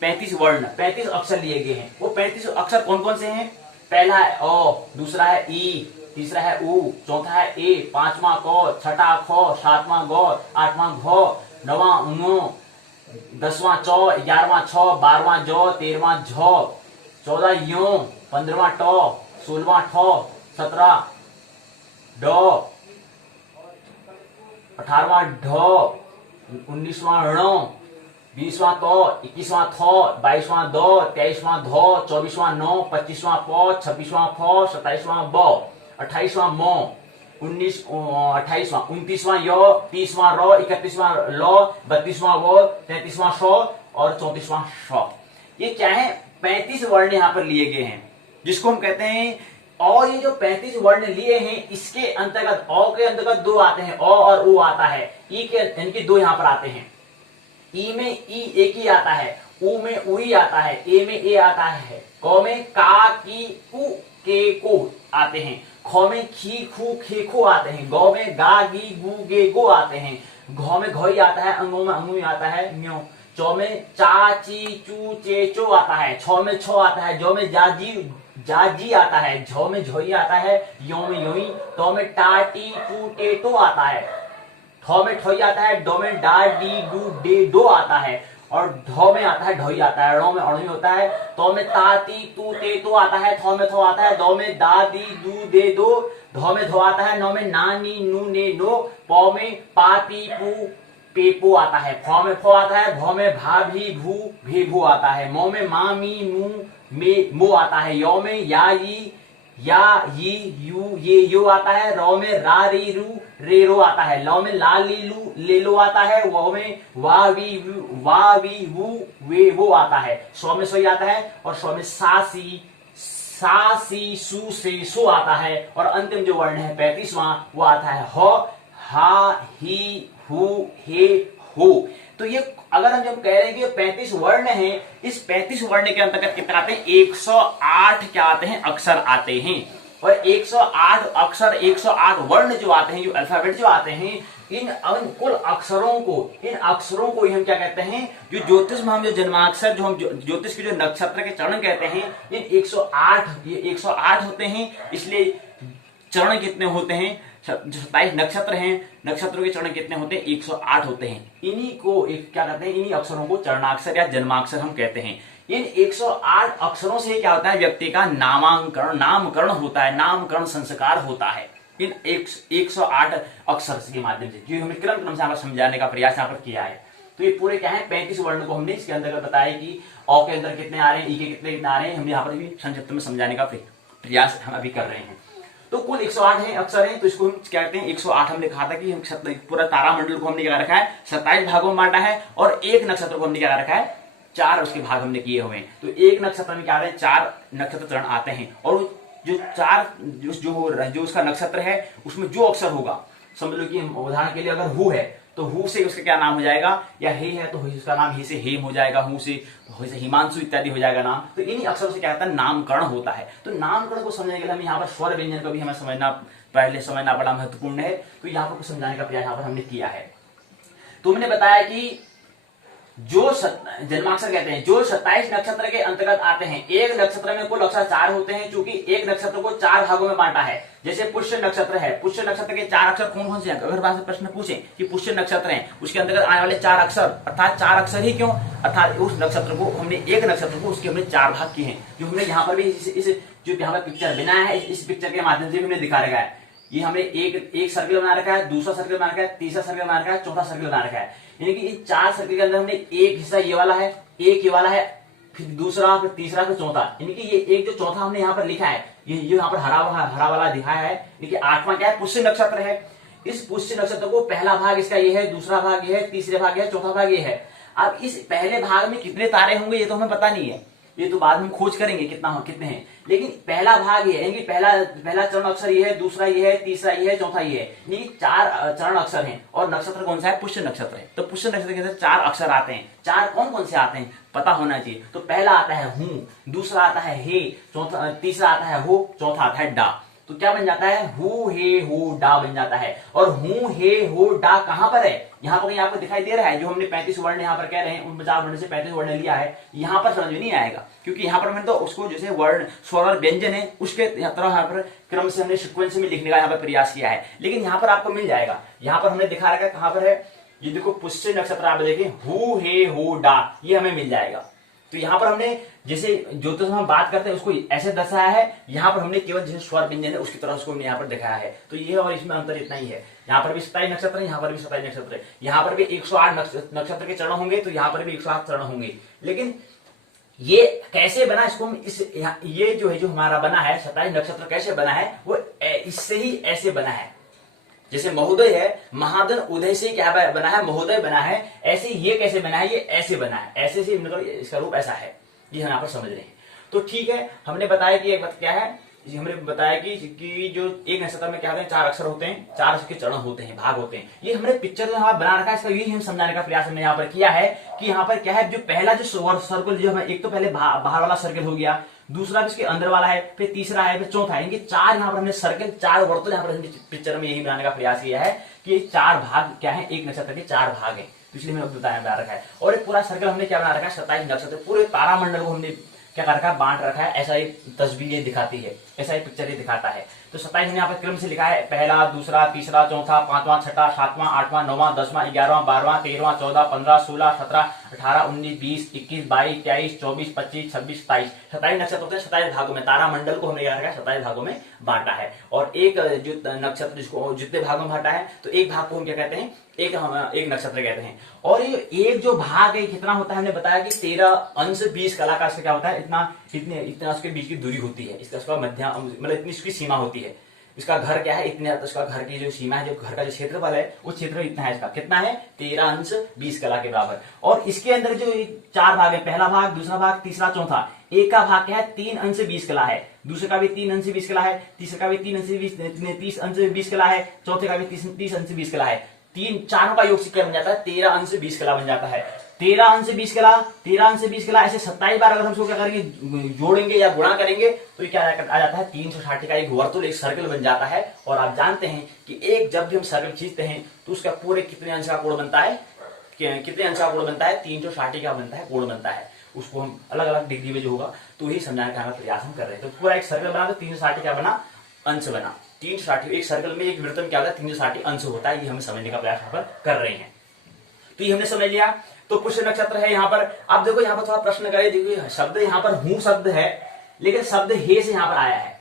35 वर्ण, 35 अक्षर लिए गए हैं। वो 35 अक्षर कौन कौन से हैं, पहला है अ, दूसरा है ई, तीसरा है उ, चौथा है ए, पांचवा क, छठा ख, सातवां ग, आठवां घ, नौवां ङ, 10वां च, 11वां छ, 12वां ज, 13वां झ, 14 यो, 15वां ट, 16वां ठ, 17 ड, 18वां ढ, 19वां ण, 20वां त, 21वां थ, 22वां द, 23वां ध, 24वां न, 25वां प, 26वां फ, 27वां ब, 28वां म, 28वां 29वां य, 30वां र, 31वां ल, 32वां व, 33वां श और 34वां श। ये क्या है, 35 वर्ण यहाँ पर लिए गए हैं जिसको हम कहते हैं। और ये जो 35 वर्ण लिए हैं इसके अंतर्गत अ के अंतर्गत दो आते हैं, अ और उ आता है। ई के इनके दो यहाँ पर आते हैं। ई में ई एक ही आता है, उ में उ ही आता है, ए में ए आता है, क में का की कु के को आते हैं, ख में खी खू खे खो आते हैं, गौ में गा गी गु गे गो आते हैं, घ में घ ही आता है, अंगों में अंगू आता है, म्यो। चौ में चा ची चू चे चो आता है, छ में छो आता है, जौ में जाजी आता है, झौ में झोई आता है, यो में योई, तो में टा टी टू टे तो आता है, ठौ में ठोई आता है, डो में डा डी डू डे डो आता है, और ढौ में आता है ढोई आता है, ड़ौ में अड़ोई होता है, तो में ता ती तू ते तो आता है, थौ में थो आता है, दो में दा दी दू दे दो, धौ में धो आता है, नौ में ना नी नू ने नो, पौ में पा पी पू पेपो आता है, फौ में फो आता है, भौ में भा भी भू भे भू आता है, मौ में मा मी मू में मो आता है, यौ में या यी यू ये यो आता है, रौ में रा री रू रे रो आता है, लौ में ला ली लू ले लो आता है, वौ में वा वी वू वे वो आता है, सौ में सोई आता है, और सौ में सा सी सू से सो आता है, और अंतिम जो वर्ण है 35वां वो आता है ह हा ही हु हे हो। तो ये अगर हम जब कह रहे हैं कि 35 वर्ण हैं, इस 35 वर्ण के अंतर्गत कितने आते हैं, 108 क्या आते हैं, अक्षर आते हैं। और 108 अक्षर 108 वर्ण जो आते हैं, जो अल्फाबेट जो आते हैं, इन कुल अक्षरों को हम क्या कहते हैं, जो ज्योतिष में हम जो जन्माक्षर, जो हम ज्योतिष के जो नक्षत्र के चरण कहते हैं, इन 108 होते हैं। इसलिए चरण कितने होते हैं, 27 नक्षत्र हैं, नक्षत्रों के चरण कितने होते हैं, 108 होते हैं। इन्हीं को क्या कहते हैं, इन्हीं अक्षरों को चरणाक्षर या जन्माक्षर हम कहते हैं। इन 108 अक्षरों से क्या होता है, व्यक्ति का नामकरण होता है, नामकरण संस्कार होता है इन 108 अक्षर के माध्यम से, जो हमने क्रम से समझाने का प्रयास यहाँ पर किया है। तो ये पूरे क्या है, 35 वर्ण को हमने इसके अंदर बताया कि अ के अंदर कितने आ रहे हैं, ई के कितने आ रहे हैं, हमने यहाँ पर भी संक्षिप्त में समझाने का प्रयास हम अभी कर रहे हैं। तो कुल 108 है अक्षर हैं, तो इसको हम कहते हैं 108। हमने कहा था कि हम पूरा तारामंडल को हमने क्या रखा है, 27 भागों में बांटा है, और एक नक्षत्र को हमने क्या रखा है, 4 उसके भाग हमने किए हुए हैं। तो एक नक्षत्र में क्या आते हैं, 4 नक्षत्र चरण आते हैं, और जो 4 जो उसका नक्षत्र है उसमें जो अक्षर होगा, समझ लो कि उदाहरण के लिए अगर हु है तो हु से उसका क्या नाम हो जाएगा, या हे है तो उसका नाम हे से हेम हो जाएगा, हु से हिमांशु इत्यादि हो जाएगा नाम। तो इन्हीं अक्षरों से क्या होता है, नामकरण होता है। तो नामकरण को समझने के लिए हमें यहाँ पर स्वर व्यंजन को भी हमें समझना बड़ा महत्वपूर्ण है। तो यहाँ पर कुछ समझाने का प्रयास यहाँ पर हमने किया है। तो हमने बताया कि जो जन्माक्षर कहते हैं, जो 27 नक्षत्र के अंतर्गत आते हैं। एक नक्षत्र में कुल अक्षर 4 होते हैं, क्योंकि एक नक्षत्र को 4 भागों में बांटा है। जैसे पुष्य नक्षत्र है, पुष्य नक्षत्र के 4 अक्षर कौन कौन से हैं? अगर बात प्रश्न पूछे कि पुष्य नक्षत्र है, उसके अंतर्गत आने वाले 4 अक्षर, अर्थात 4 अक्षर ही क्यों, अर्थात उस नक्षत्र को हमने एक नक्षत्र को उसके हमने 4 भाग किए हैं। जो हमने यहाँ पर भी इस जो यहाँ पर पिक्चर बनाया है, इस पिक्चर के माध्यम से हमने दिखा रखा है। ये हमने एक सर्कल बना रखा है, दूसरा सर्कल बना रखा है, तीसरा सर्कल बना रखा है, चौथा सर्कल बना रखा है। यानी कि इन 4 सर्कल के अंदर हमने एक हिस्सा ये वाला है, एक ये वाला है, फिर दूसरा, फिर तीसरा, फिर चौथा। यानी कि ये एक जो चौथा हमने यहाँ पर लिखा है, ये यहाँ पर हरा वाला दिखाया है। देखिए 8वां क्या है, पुष्य नक्षत्र है। इस पुष्य नक्षत्र को पहला भाग इसका ये है, दूसरा भाग ये है, तीसरे भाग ये है, चौथा भाग ये है। अब इस पहले भाग में कितने तारे होंगे ये तो हमें पता नहीं है, ये तो बाद में खोज करेंगे कितने हैं। लेकिन पहला भाग ये है कि पहला चरण अक्षर ये है, दूसरा ये है, तीसरा ये है, चौथा ये है। यानी 4 चरण अक्षर हैं। और नक्षत्र कौन सा है, पुष्य नक्षत्र है। तो पुष्य नक्षत्र के अंदर 4 अक्षर आते हैं। 4 कौन कौन से आते हैं पता होना चाहिए। तो पहला आता है हूं, दूसरा आता है हे, चौथा तीसरा आता है हो, चौथा आता है डा। तो क्या बन जाता है, हु हे हो डा बन जाता है। और हु हे हो डा कहां पर है, यहाँ पर आपको दिखाई दे रहा है। जो हमने 35 वर्ण यहाँ पर कह रहे हैं, उन 50 वर्ण से 35 वर्ण लिया है, यहाँ पर समझ में नहीं आएगा, क्योंकि यहाँ पर मैंने तो उसको जैसे वर्ण स्वर और व्यंजन है उसके तरह यहाँ पर क्रम से हमने सीक्वेंस में लिखने का यहाँ पर प्रयास किया है। लेकिन यहाँ पर आपको मिल जाएगा, यहाँ पर हमने दिखा रखा है, कहां पर है, ये देखो पुष्य नक्षत्र आप देखें, हु हे हो डा, ये हमें मिल जाएगा। तो यहाँ पर हमने जैसे ज्योतिष में हम बात करते हैं उसको ऐसे दर्शाया है, यहाँ पर हमने केवल जैसे स्वर व्यंजन है उसकी तरह उसको हमने यहाँ पर दिखाया है। तो ये और इसमें अंतर इतना ही है। यहाँ पर भी 27 नक्षत्र है, यहाँ पर भी 27 नक्षत्र है। यहाँ पर भी 108 नक्षत्र के चरण होंगे, तो यहाँ पर भी 108 चरण होंगे। लेकिन ये कैसे बना, इसको हम ये जो है जो हमारा बना है 27 नक्षत्र कैसे बना है, वो इससे ही ऐसे बना है। जैसे महोदय है, महादन उदय से क्या बना है, महोदय बना है, ऐसे ये कैसे बना है, ये ऐसे बना है, ऐसे से मतलब इसका रूप ऐसा है, ये हम यहाँ पर समझ रहे हैं। तो ठीक है, हमने बताया कि एक बात क्या है, हमने बताया कि जो एक नक्षत्र में क्या होते हैं, 4 अक्षर होते हैं, 4 उसके चरण होते हैं, भाग होते हैं। ये हमने पिक्चर जो यहाँ बना रखा है, इसका यही हम समझाने का प्रयास हमने यहाँ पर किया है कि यहाँ पर क्या है, जो पहला जो सर्कल जो हमें, एक तो पहले बाहर वाला सर्कल हो गया, दूसरा भी इसके अंदर वाला है, फिर तीसरा है, फिर चौथा है, इनके 4 यहाँ पर हमने सर्कल, 4 वर्तुल यहाँ पर पिक्चर में यही बनाने का प्रयास किया है कि 4 भाग क्या है, एक नक्षत्र के 4 भाग है, तो इसलिए मैंने बना रखा है। और एक पूरा सर्कल हमने क्या बना रखा है, 27 नक्षत्र, पूरे तारामंडल को हमने क्या कर रखा है, बांट रखा है, ऐसा एक तस्वीर ये दिखाती है, ऐसा एक पिक्चर ये दिखाता है। तो 27 हमने यहाँ पर क्रम से लिखा है, पहला, दूसरा, तीसरा, चौथा, 5वां, 6वां, 7वां, 8वां, 9वां, 10वां, 11वां, 12वां, 13वां, 14, 15, 16, 17, 18, 19, 20, 21, 22, 23, 24, 25, 26, 27, 27 नक्षत्र होते हैं, 27 भागों में, तारामंडल को हमने क्या रखा है, 27 भागों में बांटा है। और एक जो नक्षत्र जिसको जितने भागों में बांटा है, तो एक भाग को हम क्या कहते हैं, एक नक्षत्र कहते हैं। और ये एक जो भाग है कितना होता है, हमने बताया कि 13 अंश 20 कला का क्या होता है, इतना उसके बीच की दूरी होती है, इसका मध्य मतलब इतनी इसकी सीमा होती है। इसका घर क्या है, इतने, इसका घर की जो सीमा है, जो घर का जो क्षेत्रफल है, वो क्षेत्र इतना है, इसका कितना है, 13 अंश 20 कला के बराबर। और इसके अंदर जो 4 भाग है, पहला भाग, दूसरा भाग, तीसरा, चौथा, एक का भाग क्या है, 3 अंश 20 कला है, दूसरे का भी 3 अंश 20 कला है, तीसरे का भी 3 अंश 20 कला है, चौथे का भी 30 अंश 20 कला है, चारों का योग से क्या बन जाता है, 13 अंश 20 कला बन जाता है। 13 अंश 20 कला, 13 अंश 20 कला, ऐसे 27 बार अगर हम इसको क्या करेंगे, जोड़ेंगे या गुणा करेंगे, तो ये क्या आ जाता है, 360 का एक वर्तुल, एक सर्कल बन जाता है। और आप जानते हैं कि एक जब भी हम सर्कल खींचते हैं तो उसका पूरे कितने अंश का कोण बनता है, कितने अंश का कोण बनता है, 360 का बनता है, कोण बनता है। उसको हम अलग अलग डिग्री में जो होगा, तो यही समझाने का प्रयास हम कर रहे हैं। तो पूरा एक सर्कल बना, तो 360 क्या बना, अंश बना, 360, एक सर्कल में एक वृत्त में क्या होता है, 360 अंश होता है। ये हमें समझने का प्रयास यहाँ पर कर रहे हैं। तो ये हमने समझ लिया। तो पुष्य नक्षत्र है यहाँ पर। आप देखो यहाँ पर थोड़ा प्रश्न करें, देखिए शब्द यहाँ पर हूं शब्द है, लेकिन शब्द हे से यहाँ पर आया है।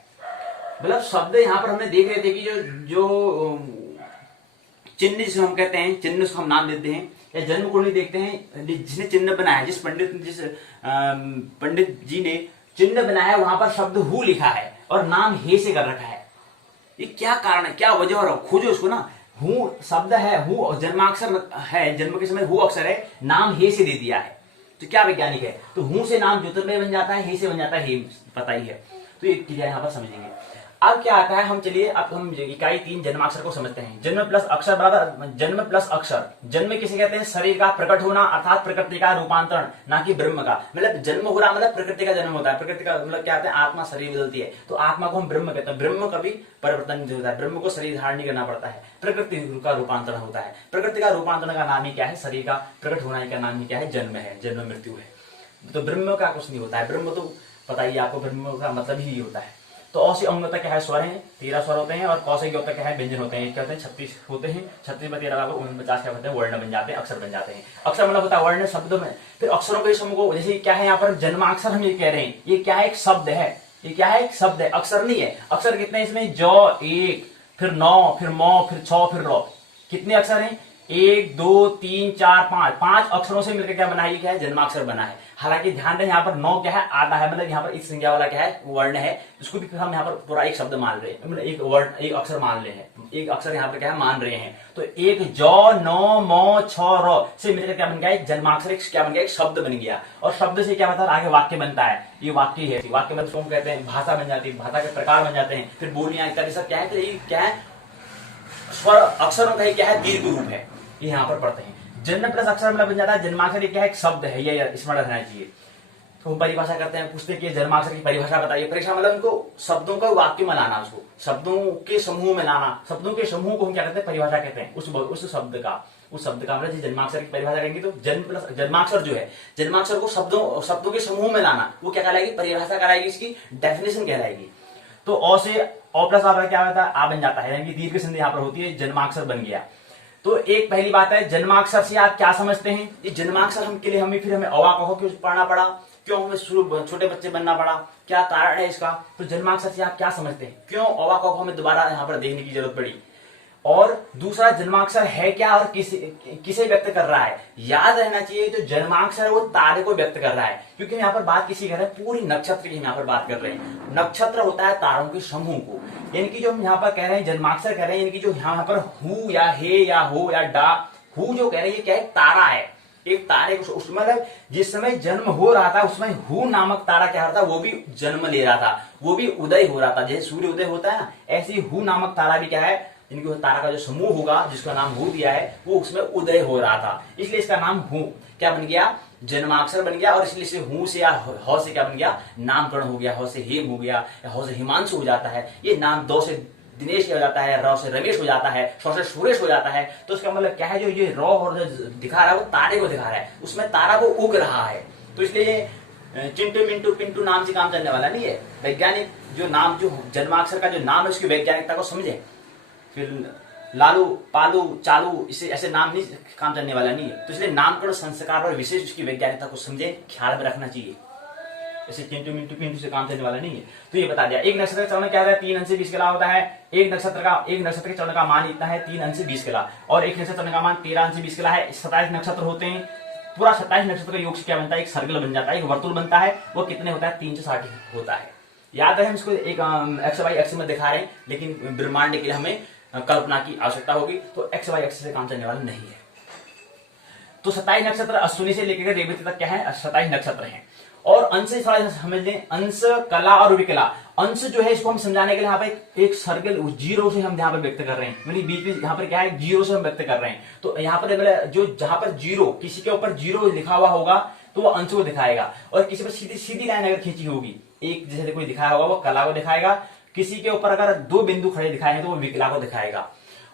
मतलब शब्द यहाँ पर हमने देख रहे थे कि जो चिन्ह जिसे हम कहते हैं, चिन्ह उसको हम नाम देते हैं, या जन्म कुंडली देखते हैं, जिसने चिन्ह बनाया है, जिस पंडित जी ने चिन्ह बनाया है, वहां पर शब्द हु लिखा है और नाम हे से कर रखा है। ये क्या कारण है, क्या वजह हो, खोजो उसको ना। हूं शब्द है, हूं जन्माक्षर है, जन्म के समय हु अक्षर है, नाम हे से दे दिया है, तो क्या वैज्ञानिक है। तो हूं से नाम ज्योतिर्मय बन जाता है, हे से बन जाता है, हे पता ही है। तो ये चीजें यहाँ पर समझेंगे। अब क्या आता है, हम चलिए अब हम इकाई 3 जन्माक्षर को समझते हैं। जन्म प्लस अक्षर बराबर जन्म प्लस अक्षर। जन्म किसे कहते हैं, शरीर का प्रकट होना, अर्थात प्रकृति का रूपांतरण, ना कि ब्रह्म का। मतलब जन्म हो रहा मतलब प्रकृति का जन्म होता है। प्रकृति का मतलब क्या होता है, आत्मा शरीर बदलती है, तो आत्मा को हम ब्रह्म कहते हैं। ब्रह्म कभी परिवर्तन नहीं होता है, ब्रह्म को शरीर धारण नहीं करना पड़ता है, प्रकृति का रूपांतरण होता है। प्रकृति का रूपांतरण का नाम ही क्या है, शरीर का प्रकट होना का नाम ही क्या है, जन्म है, जन्म मृत्यु है। तो ब्रह्म का कुछ नहीं होता है। ब्रह्म तो पता ही आपको, ब्रह्म का मतलब ही होता है। तो औ से अंग होता क्या है, स्वर है, 13 स्वर होते हैं, और कौ से होता क्या है, व्यंजन होते हैं। क्या होते हैं, 36 होते हैं। 36 में 13 49 क्या होते हैं, वर्ण बन जाते हैं, अक्षर बन जाते हैं। अक्षर मतलब होता है वर्ण शब्द में। फिर अक्षरों के समूह को, जैसे क्या है यहाँ पर जन्माक्षर हम ये कह रहे हैं, ये क्या है, एक शब्द है। ये क्या है, एक शब्द है, अक्षर नहीं है। अक्षर कितने हैं इसमें, ज 1, फिर 9, फिर म, फिर 6, फिर र। कितने अक्षर हैं, 1 2 3 4 5, 5 अक्षरों से मिलकर क्या बना है, क्या है, जन्माक्षर बना है। हालांकि ध्यान दें, यहाँ पर 9 क्या है, आधा है, मतलब यहाँ पर इस संज्ञा वाला क्या है, वर्ण है, इसको भी हम यहाँ पर पूरा एक शब्द मान रहे हैं, मतलब एक वर्ण, एक अक्षर मान रहे हैं, एक अक्षर यहाँ पर क्या है, मान रहे हैं। तो एक ज 9 म 6 र से मिलकर क्या बन गया, एक जन्माक्षर, क्या बन गया, एक शब्द बन गया। और शब्द से क्या होता है, आगे वाक्य बनता है। ये वाक्य है, वाक्य मतलब हम कहते हैं भाषा बन जाती है, भाषा के प्रकार बन जाते हैं, फिर बोलियां इत्यादि सब क्या है, ये क्या है, स्वर अक्षरों का क्या है, दीर्घ रूप है, ये यहाँ पर पढ़ते हैं। जन्म प्लस अक्षर मतलब बन जाता है जन्माक्षर, क्या है, एक शब्द है, ये स्मरण रहना चाहिए। तो हम परिभाषा करते हैं, पूछते हैं कि जन्माक्षर की परिभाषा बताइए। परीक्षा मतलब उनको शब्दों का वाक्य में लाना, उसको शब्दों के समूह में लाना। शब्दों के समूह को हम क्या कहते हैं, परिभाषा कहते हैं। उस शब्द का मतलब जन्माक्षर की परिभाषा करेंगे तो जन्म प्लस जन्माक्षर जो है, जन्माक्षर को शब्दों के समूह में लाना, वो क्या कहलाएगी, परिभाषा कराएगी, इसकी डेफिनेशन कहलाएगी। तो अ से अ प्लस आ क्या होता है, आ बन जाता है, यानी कि दीर्घ संधि यहाँ पर होती है, जन्माक्षर बन गया। तो एक पहली बात है, जन्माक्षर से आप क्या समझते हैं। ये जन्माक्षर हम के लिए हमें अवा कहो क्यों पढ़ना पड़ा, क्यों हमें छोटे बच्चे बनना पड़ा, क्या कारण है इसका। तो जन्माक्षर से आप क्या समझते हैं, क्यों अवा कहो हमें दोबारा यहाँ पर देखने की जरूरत पड़ी। और दूसरा जन्माक्षर है क्या और किसे व्यक्त कर रहा है। याद रहना चाहिए जो जन्माक्षर है वो तारे को व्यक्त कर रहा है, क्योंकि हम यहाँ पर बात किसी कर रहे हैं पूरी नक्षत्र की, हम यहाँ पर बात कर रहे हैं। नक्षत्र होता है तारों के समूह को, यानी कि जो हम यहाँ पर कह रहे हैं जन्माक्षर कह रहे हैं, यानी कि जो यहाँ पर हु या हे या हो या डा, हु जो कह रहे हैं ये क्या है, तारा है, एक तारे को मतलब जिस समय जन्म हो रहा था उसमें हु नामक तारा क्या हो रहा था, वो भी जन्म ले रहा था, वो भी उदय हो रहा था। जैसे सूर्य उदय होता है ना, ऐसे ही हु नामक तारा भी क्या है, इनकी तारा का जो समूह होगा जिसका नाम हु दिया है वो उसमें उदय हो रहा था, इसलिए इसका नाम हु क्या बन गया, जन्माक्षर बन गया। और इसलिए हु से या ह से क्या बन गया, नामकरण हो गया। ह से हेम हो गया, या ह से हिमांशु हो जाता है, ये नाम। दो से दिनेश हो जाता है, र से रमेश हो जाता है, श से सुरेश हो जाता है। तो इसका मतलब क्या है, जो ये र और जो दिखा रहा है वो तारे को दिखा रहा है, उसमें तारा वो उग रहा है। तो इसलिए चिंटू मिंटू पिंटू नाम से काम चलने वाला नहीं है। वैज्ञानिक जो नाम, जो जन्माक्षर का जो नाम है उसकी वैज्ञानिकता को समझे। फिर लालू पालू चालू इसे ऐसे नाम नहीं काम चलने वाला नहीं है। तो इसलिए नामकरण संस्कार और विशेष उसकी वैज्ञानिकता को समझे, ख्याल में रखना चाहिए। ऐसे चिंटू मिंटू पिंटू से काम चलने वाला नहीं है। तो ये बता दिया। एक नक्षत्र का चरण क्या है, 3 अंश से 20 किला होता है। एक नक्षत्र के चरण का मान इतना है 3 अंश से 20 किला, और एक नक्षत्र चरण का मान 13 अंश से 20 किला है। 27 नक्षत्र होते हैं। पूरा 27 नक्षत्र का योग से क्या बनता है, एक सर्कल बन जाता है, एक वर्तुल बनता है। वो कितने होता है, 360 होता है। याद है, हम इसको एक एक्स वाई एक्स में दिखा रहे हैं, लेकिन ब्रह्मांड के लिए हमें कल्पना की आवश्यकता होगी, तो एक्स वाई एक्स से काम चलने वाला नहीं है। तो 27 नक्षत्र अश्विनी से लेकर रेवती तक क्या है, 27 नक्षत्र हैं। और अंश थोड़ा समझ लें, अंश कला और विकला। अंश जो है इसको हम समझाने के लिए यहाँ पे एक सर्कल जीरो से हम यहाँ पर व्यक्त कर रहे हैं, मतलब बीच में यहाँ पर क्या है, जीरो से हम व्यक्त कर रहे हैं। तो यहाँ पर जो जहां पर जीरो, किसी के ऊपर जीरो लिखा हुआ होगा तो वो अंश को दिखाएगा, और किसी पर सीधी सीधी लाइन अगर खींची होगी, एक जैसे कोई दिखाया होगा वो कला को दिखाएगा। किसी के ऊपर अगर 2 बिंदु खड़े दिखाए हैं तो वो विकला को दिखाएगा।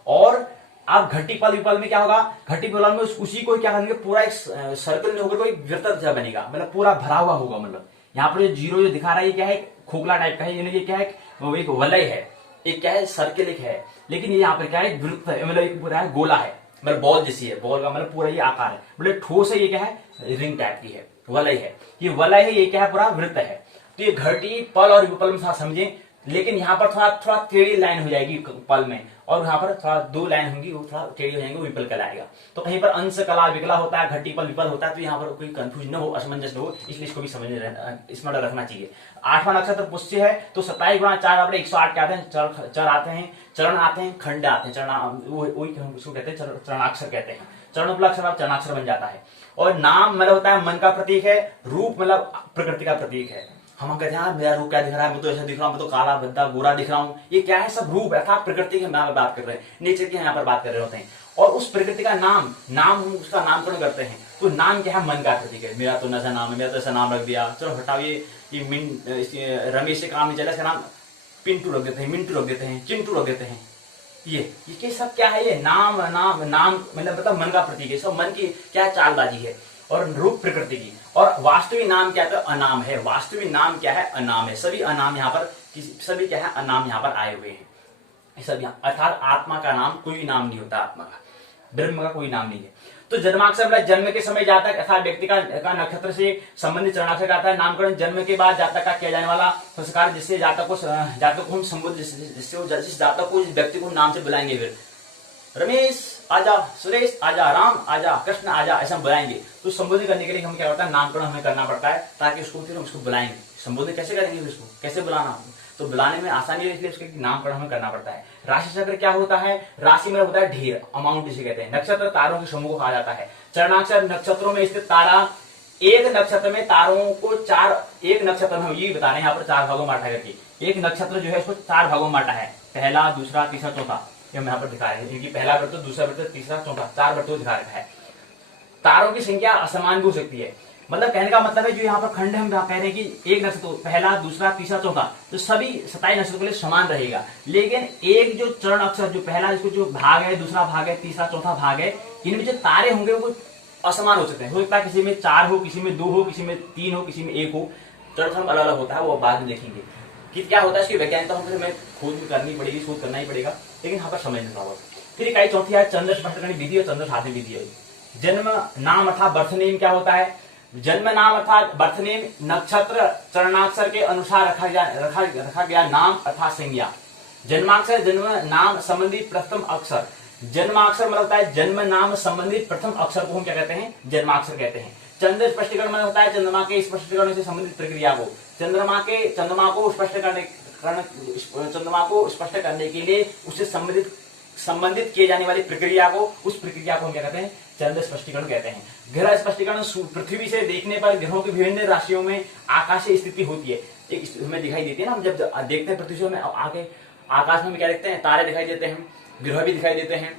और आप घटी पल विपल में क्या होगा, घटी पल में उसी को क्या करेंगे, पूरा एक सर्कल में होकर कोई वृत्त जैसा बनेगा, मतलब पूरा भरा हुआ होगा। मतलब यहाँ पर जो जीरो जो दिखा रहा है ये क्या है, खोखला टाइप का है, यानी ये क्या है, वो एक वलय है, एक क्या है, सर्कल एक है। लेकिन ये यहाँ पर क्या है, वृत्त है, मतलब एक पूरा है गोला है, मतलब बॉल जैसी है, बॉल का मतलब पूरा ये आकार है, मतलब ठोस है, ये क्या है, रिंग टाइप की है, वलय है, ये वलय है, ये क्या है, पूरा वृत्त है। तो ये घटी पल और विपल में समझे, लेकिन यहाँ पर थोड़ा टेढ़ी लाइन हो जाएगी पल में, और यहाँ पर थोड़ा 2 लाइन होंगी, वो थोड़ा टेढ़ी हो जाएंगे, वो विपल कहलाएगा। तो कहीं पर अंश कला विकला होता है, घटी पल विपल होता है, तो यहाँ पर कोई कंफ्यूजन न हो, असमंजस न हो, इसलिए इसको भी इसमें रखना चाहिए। 8वां नक्षत्र पुष्य है, तो 27 गुणा 4 आपने 108 के आते हैं, चर आते हैं, चरण आते हैं, खंड आते हैं, वही उसको कहते हैं चरणाक्षर कहते हैं। चरण उपलक्षण आप चरणाक्षर बन जाता है। और नाम मतलब होता है मन का प्रतीक है, रूप मतलब प्रकृति का प्रतीक है। हम कहते हैं मेरा रूप क्या दिख रहा है, मैं तो ऐसा दिख रहा हूँ, मैं तो काला भद्दा गोरा दिख रहा हूँ, ये क्या है, सब रूप अर्थात प्रकृति की हम यहाँ पर बात कर रहे हैं, नेचर की यहाँ पर बात कर रहे होते हैं। और उस प्रकृति का नाम हम उसका नामकरण करते हैं। तो नाम क्या है, मन का प्रतीक है। मेरा तो ऐसा नाम है, मेरा तो ऐसा नाम रख दिया, चलो हटाओ, ये रमेश से काम नहीं चला, इसका नाम पिंटू रख देते हैं, मिंटू रख देते हैं, चिंटू रख देते हैं। ये सब क्या है, ये नाम मतलब मन का प्रतीक है, सब मन की क्या चालबाजी है, और रूप प्रकृति की। और वास्तविक नाम क्या है, अनाम है। वास्तविक नाम क्या है, अनाम है। सभी अनाम यहाँ पर सभी क्या है, अनाम यहाँ पर आए हुए हैं सभी, अर्थात आत्मा का नाम कोई नाम नहीं होता, आत्मा का, ब्रह्म का कोई नाम नहीं है। तो जन्माक्षर जन्म के समय जातक अर्थात व्यक्ति का नक्षत्र से संबंधित चरणाक्षर आता है। नामकरण जन्म के बाद जातक का किया जाने वाला संस्कार, जिससे जातक को हम संबोधित, जिस जातक को, इस व्यक्ति को नाम से बुलाएंगे, फिर रमेश आजा, सुरेश आजा, राम आजा, कृष्ण आजा, ऐसा हम बुलाएंगे। तो संबोधित करने के लिए हम क्या होता है, नामकरण हमें करना पड़ता है, ताकि उसको फिर हम उसको बुलाएंगे। संबोधित कैसे करेंगे, फिर उसको कैसे बुलाना, तो बुलाने में आसानी है, इसलिए उसके नामकरण हमें करना पड़ता है। राशि चक्र क्या होता है, राशि में होता है ढेर, अमाउंट जिसे कहते हैं। नक्षत्र तारों के समूह को कहा जाता है। चरणाक्षर नक्षत्रों में स्थित तारा, एक नक्षत्र में तारों को एक नक्षत्र में ये बता रहे हैं यहाँ पर 4 भागों में बांटा करके। एक नक्षत्र जो है इसको 4 भागों में बांटा है, पहला, दूसरा, तीसरा, चौथा, ये हम यहाँ पर दिखा रहे हैं। इनकी पहला वृत्त, दूसरा वृत्त, तीसरा, चौथा, 4 वृत्तों दिखा रखा है। तारों की संख्या असमान भी हो सकती है, मतलब कहने का मतलब है जो यहाँ पर खंड हम कह रहे हैं कि एक नक्षत्र पहला, दूसरा, तीसरा, चौथा, तो सभी 27 नक्षत्रों के लिए समान रहेगा। लेकिन एक जो चरण अक्षर, जो पहला इसको जो भाग है, दूसरा भाग है, तीसरा, चौथा भाग है, इनमें जो तारे होंगे वो असमान हो सकते हैं। हो सकता है किसी में 4 हो, किसी में 2 हो, किसी में 3 हो, किसी में 1 हो। चरण अलग अलग होता है, वो बाद में देखेंगे कि क्या होता है। इसकी वैज्ञानिकता हमें खोज करनी पड़ेगी, शोध करना ही पड़ेगा, लेकिन यहाँ पर समझना होगा। फिर इकाई चौथी है चंद्र स्पष्टकरण विधि और चंद्र साधन विधि है। जन्म नाम अर्थात बर्थ नेम क्या होता है, जन्म नाम अर्थात बर्थ नेम नक्षत्र चरणाक्षर के अनुसार रखा गया नाम अर्थात संज्ञा। जन्माक्षर जन्म नाम संबंधित प्रथम अक्षर। जन्माक्षर मतलब होता है जन्म नाम संबंधित प्रथम अक्षर को हम क्या कहते हैं, जन्माक्षर कहते हैं। चंद्र स्पष्टीकरण मतलब होता है चंद्रमा के स्पष्टीकरण से संबंधित प्रक्रिया को, चंद्रमा को स्पष्ट करने के लिए उससे संबंधित किए जाने वाली प्रक्रिया को, उस प्रक्रिया को हम क्या कहते हैं, चंद्र स्पष्टीकरण कहते हैं। ग्रह स्पष्टीकरण पृथ्वी से देखने पर ग्रहों की विभिन्न राशियों में आकाशीय स्थिति होती है, एक हमें दिखाई देती है ना। हम जब देखते हैं पृथ्वी से में आगे आकाश में क्या देखते हैं, तारे दिखाई देते हैं, ग्रह भी दिखाई देते हैं।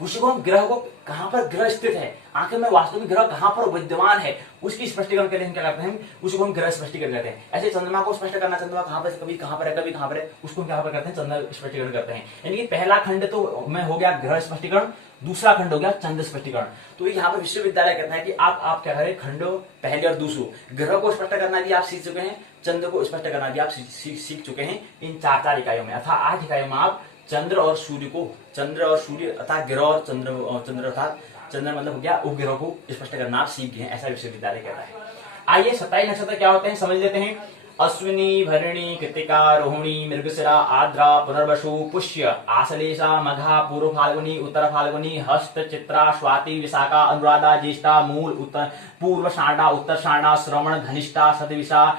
उसी को हम ग्रह को कहां पर ग्रह स्थित है, आखिर में वास्तविक ग्रह कहां पर विद्यमान है, उसकी स्पष्टीकरण के लिए हम क्या करते हैं, उसी को हम ग्रह स्पष्टीकरण कहते हैं। ऐसे चंद्रमा को स्पष्ट करना, चंद्रमा कहां पर, कभी कहां पर है, कभी कहां पर है, उसको हम क्या करते हैं, चंद्र स्पष्टीकरण करते हैं। यानी कि पहला खंड तो में हो गया ग्रह स्पष्टीकरण, दूसरा खंड हो गया चंद्र स्पष्टीकरण। तो यहाँ पर विश्वविद्यालय कहता है कि आप क्या करें, खंडो पहले और दूसरे, ग्रह को स्पष्ट करना भी आप सीख चुके हैं, चंद्र को स्पष्ट करना भी आप सीख चुके हैं इन 4 इकाइयों में। अर्थात 8 इकाइयों में आप चंद्र और सूर्य अर्थात ग्रह और चंद्र अर्थात चंद्र मतलब हो गया उपग्रह को स्पष्ट करना आप सीख गए, ऐसा विश्वविद्यालय कहता है। आइए 27 नक्षत्र क्या होते हैं समझ लेते हैं। अश्विनी, भरणी, कृतिका, रोहिणी, मृगशिरा, आद्रा, पुनर्वसु, पुष्य, आश्लेषा, मघा, पूर्व फाल्गुनी, उत्तर फाल्गुनी, हस्त, चित्रा, स्वाति, विशाखा, अनुराधा, ज्येष्ठा, मूल, पूर्व षाढ़ा, उत्तर षाढ़ा, श्रवण, धनिष्ठा, शतविशा,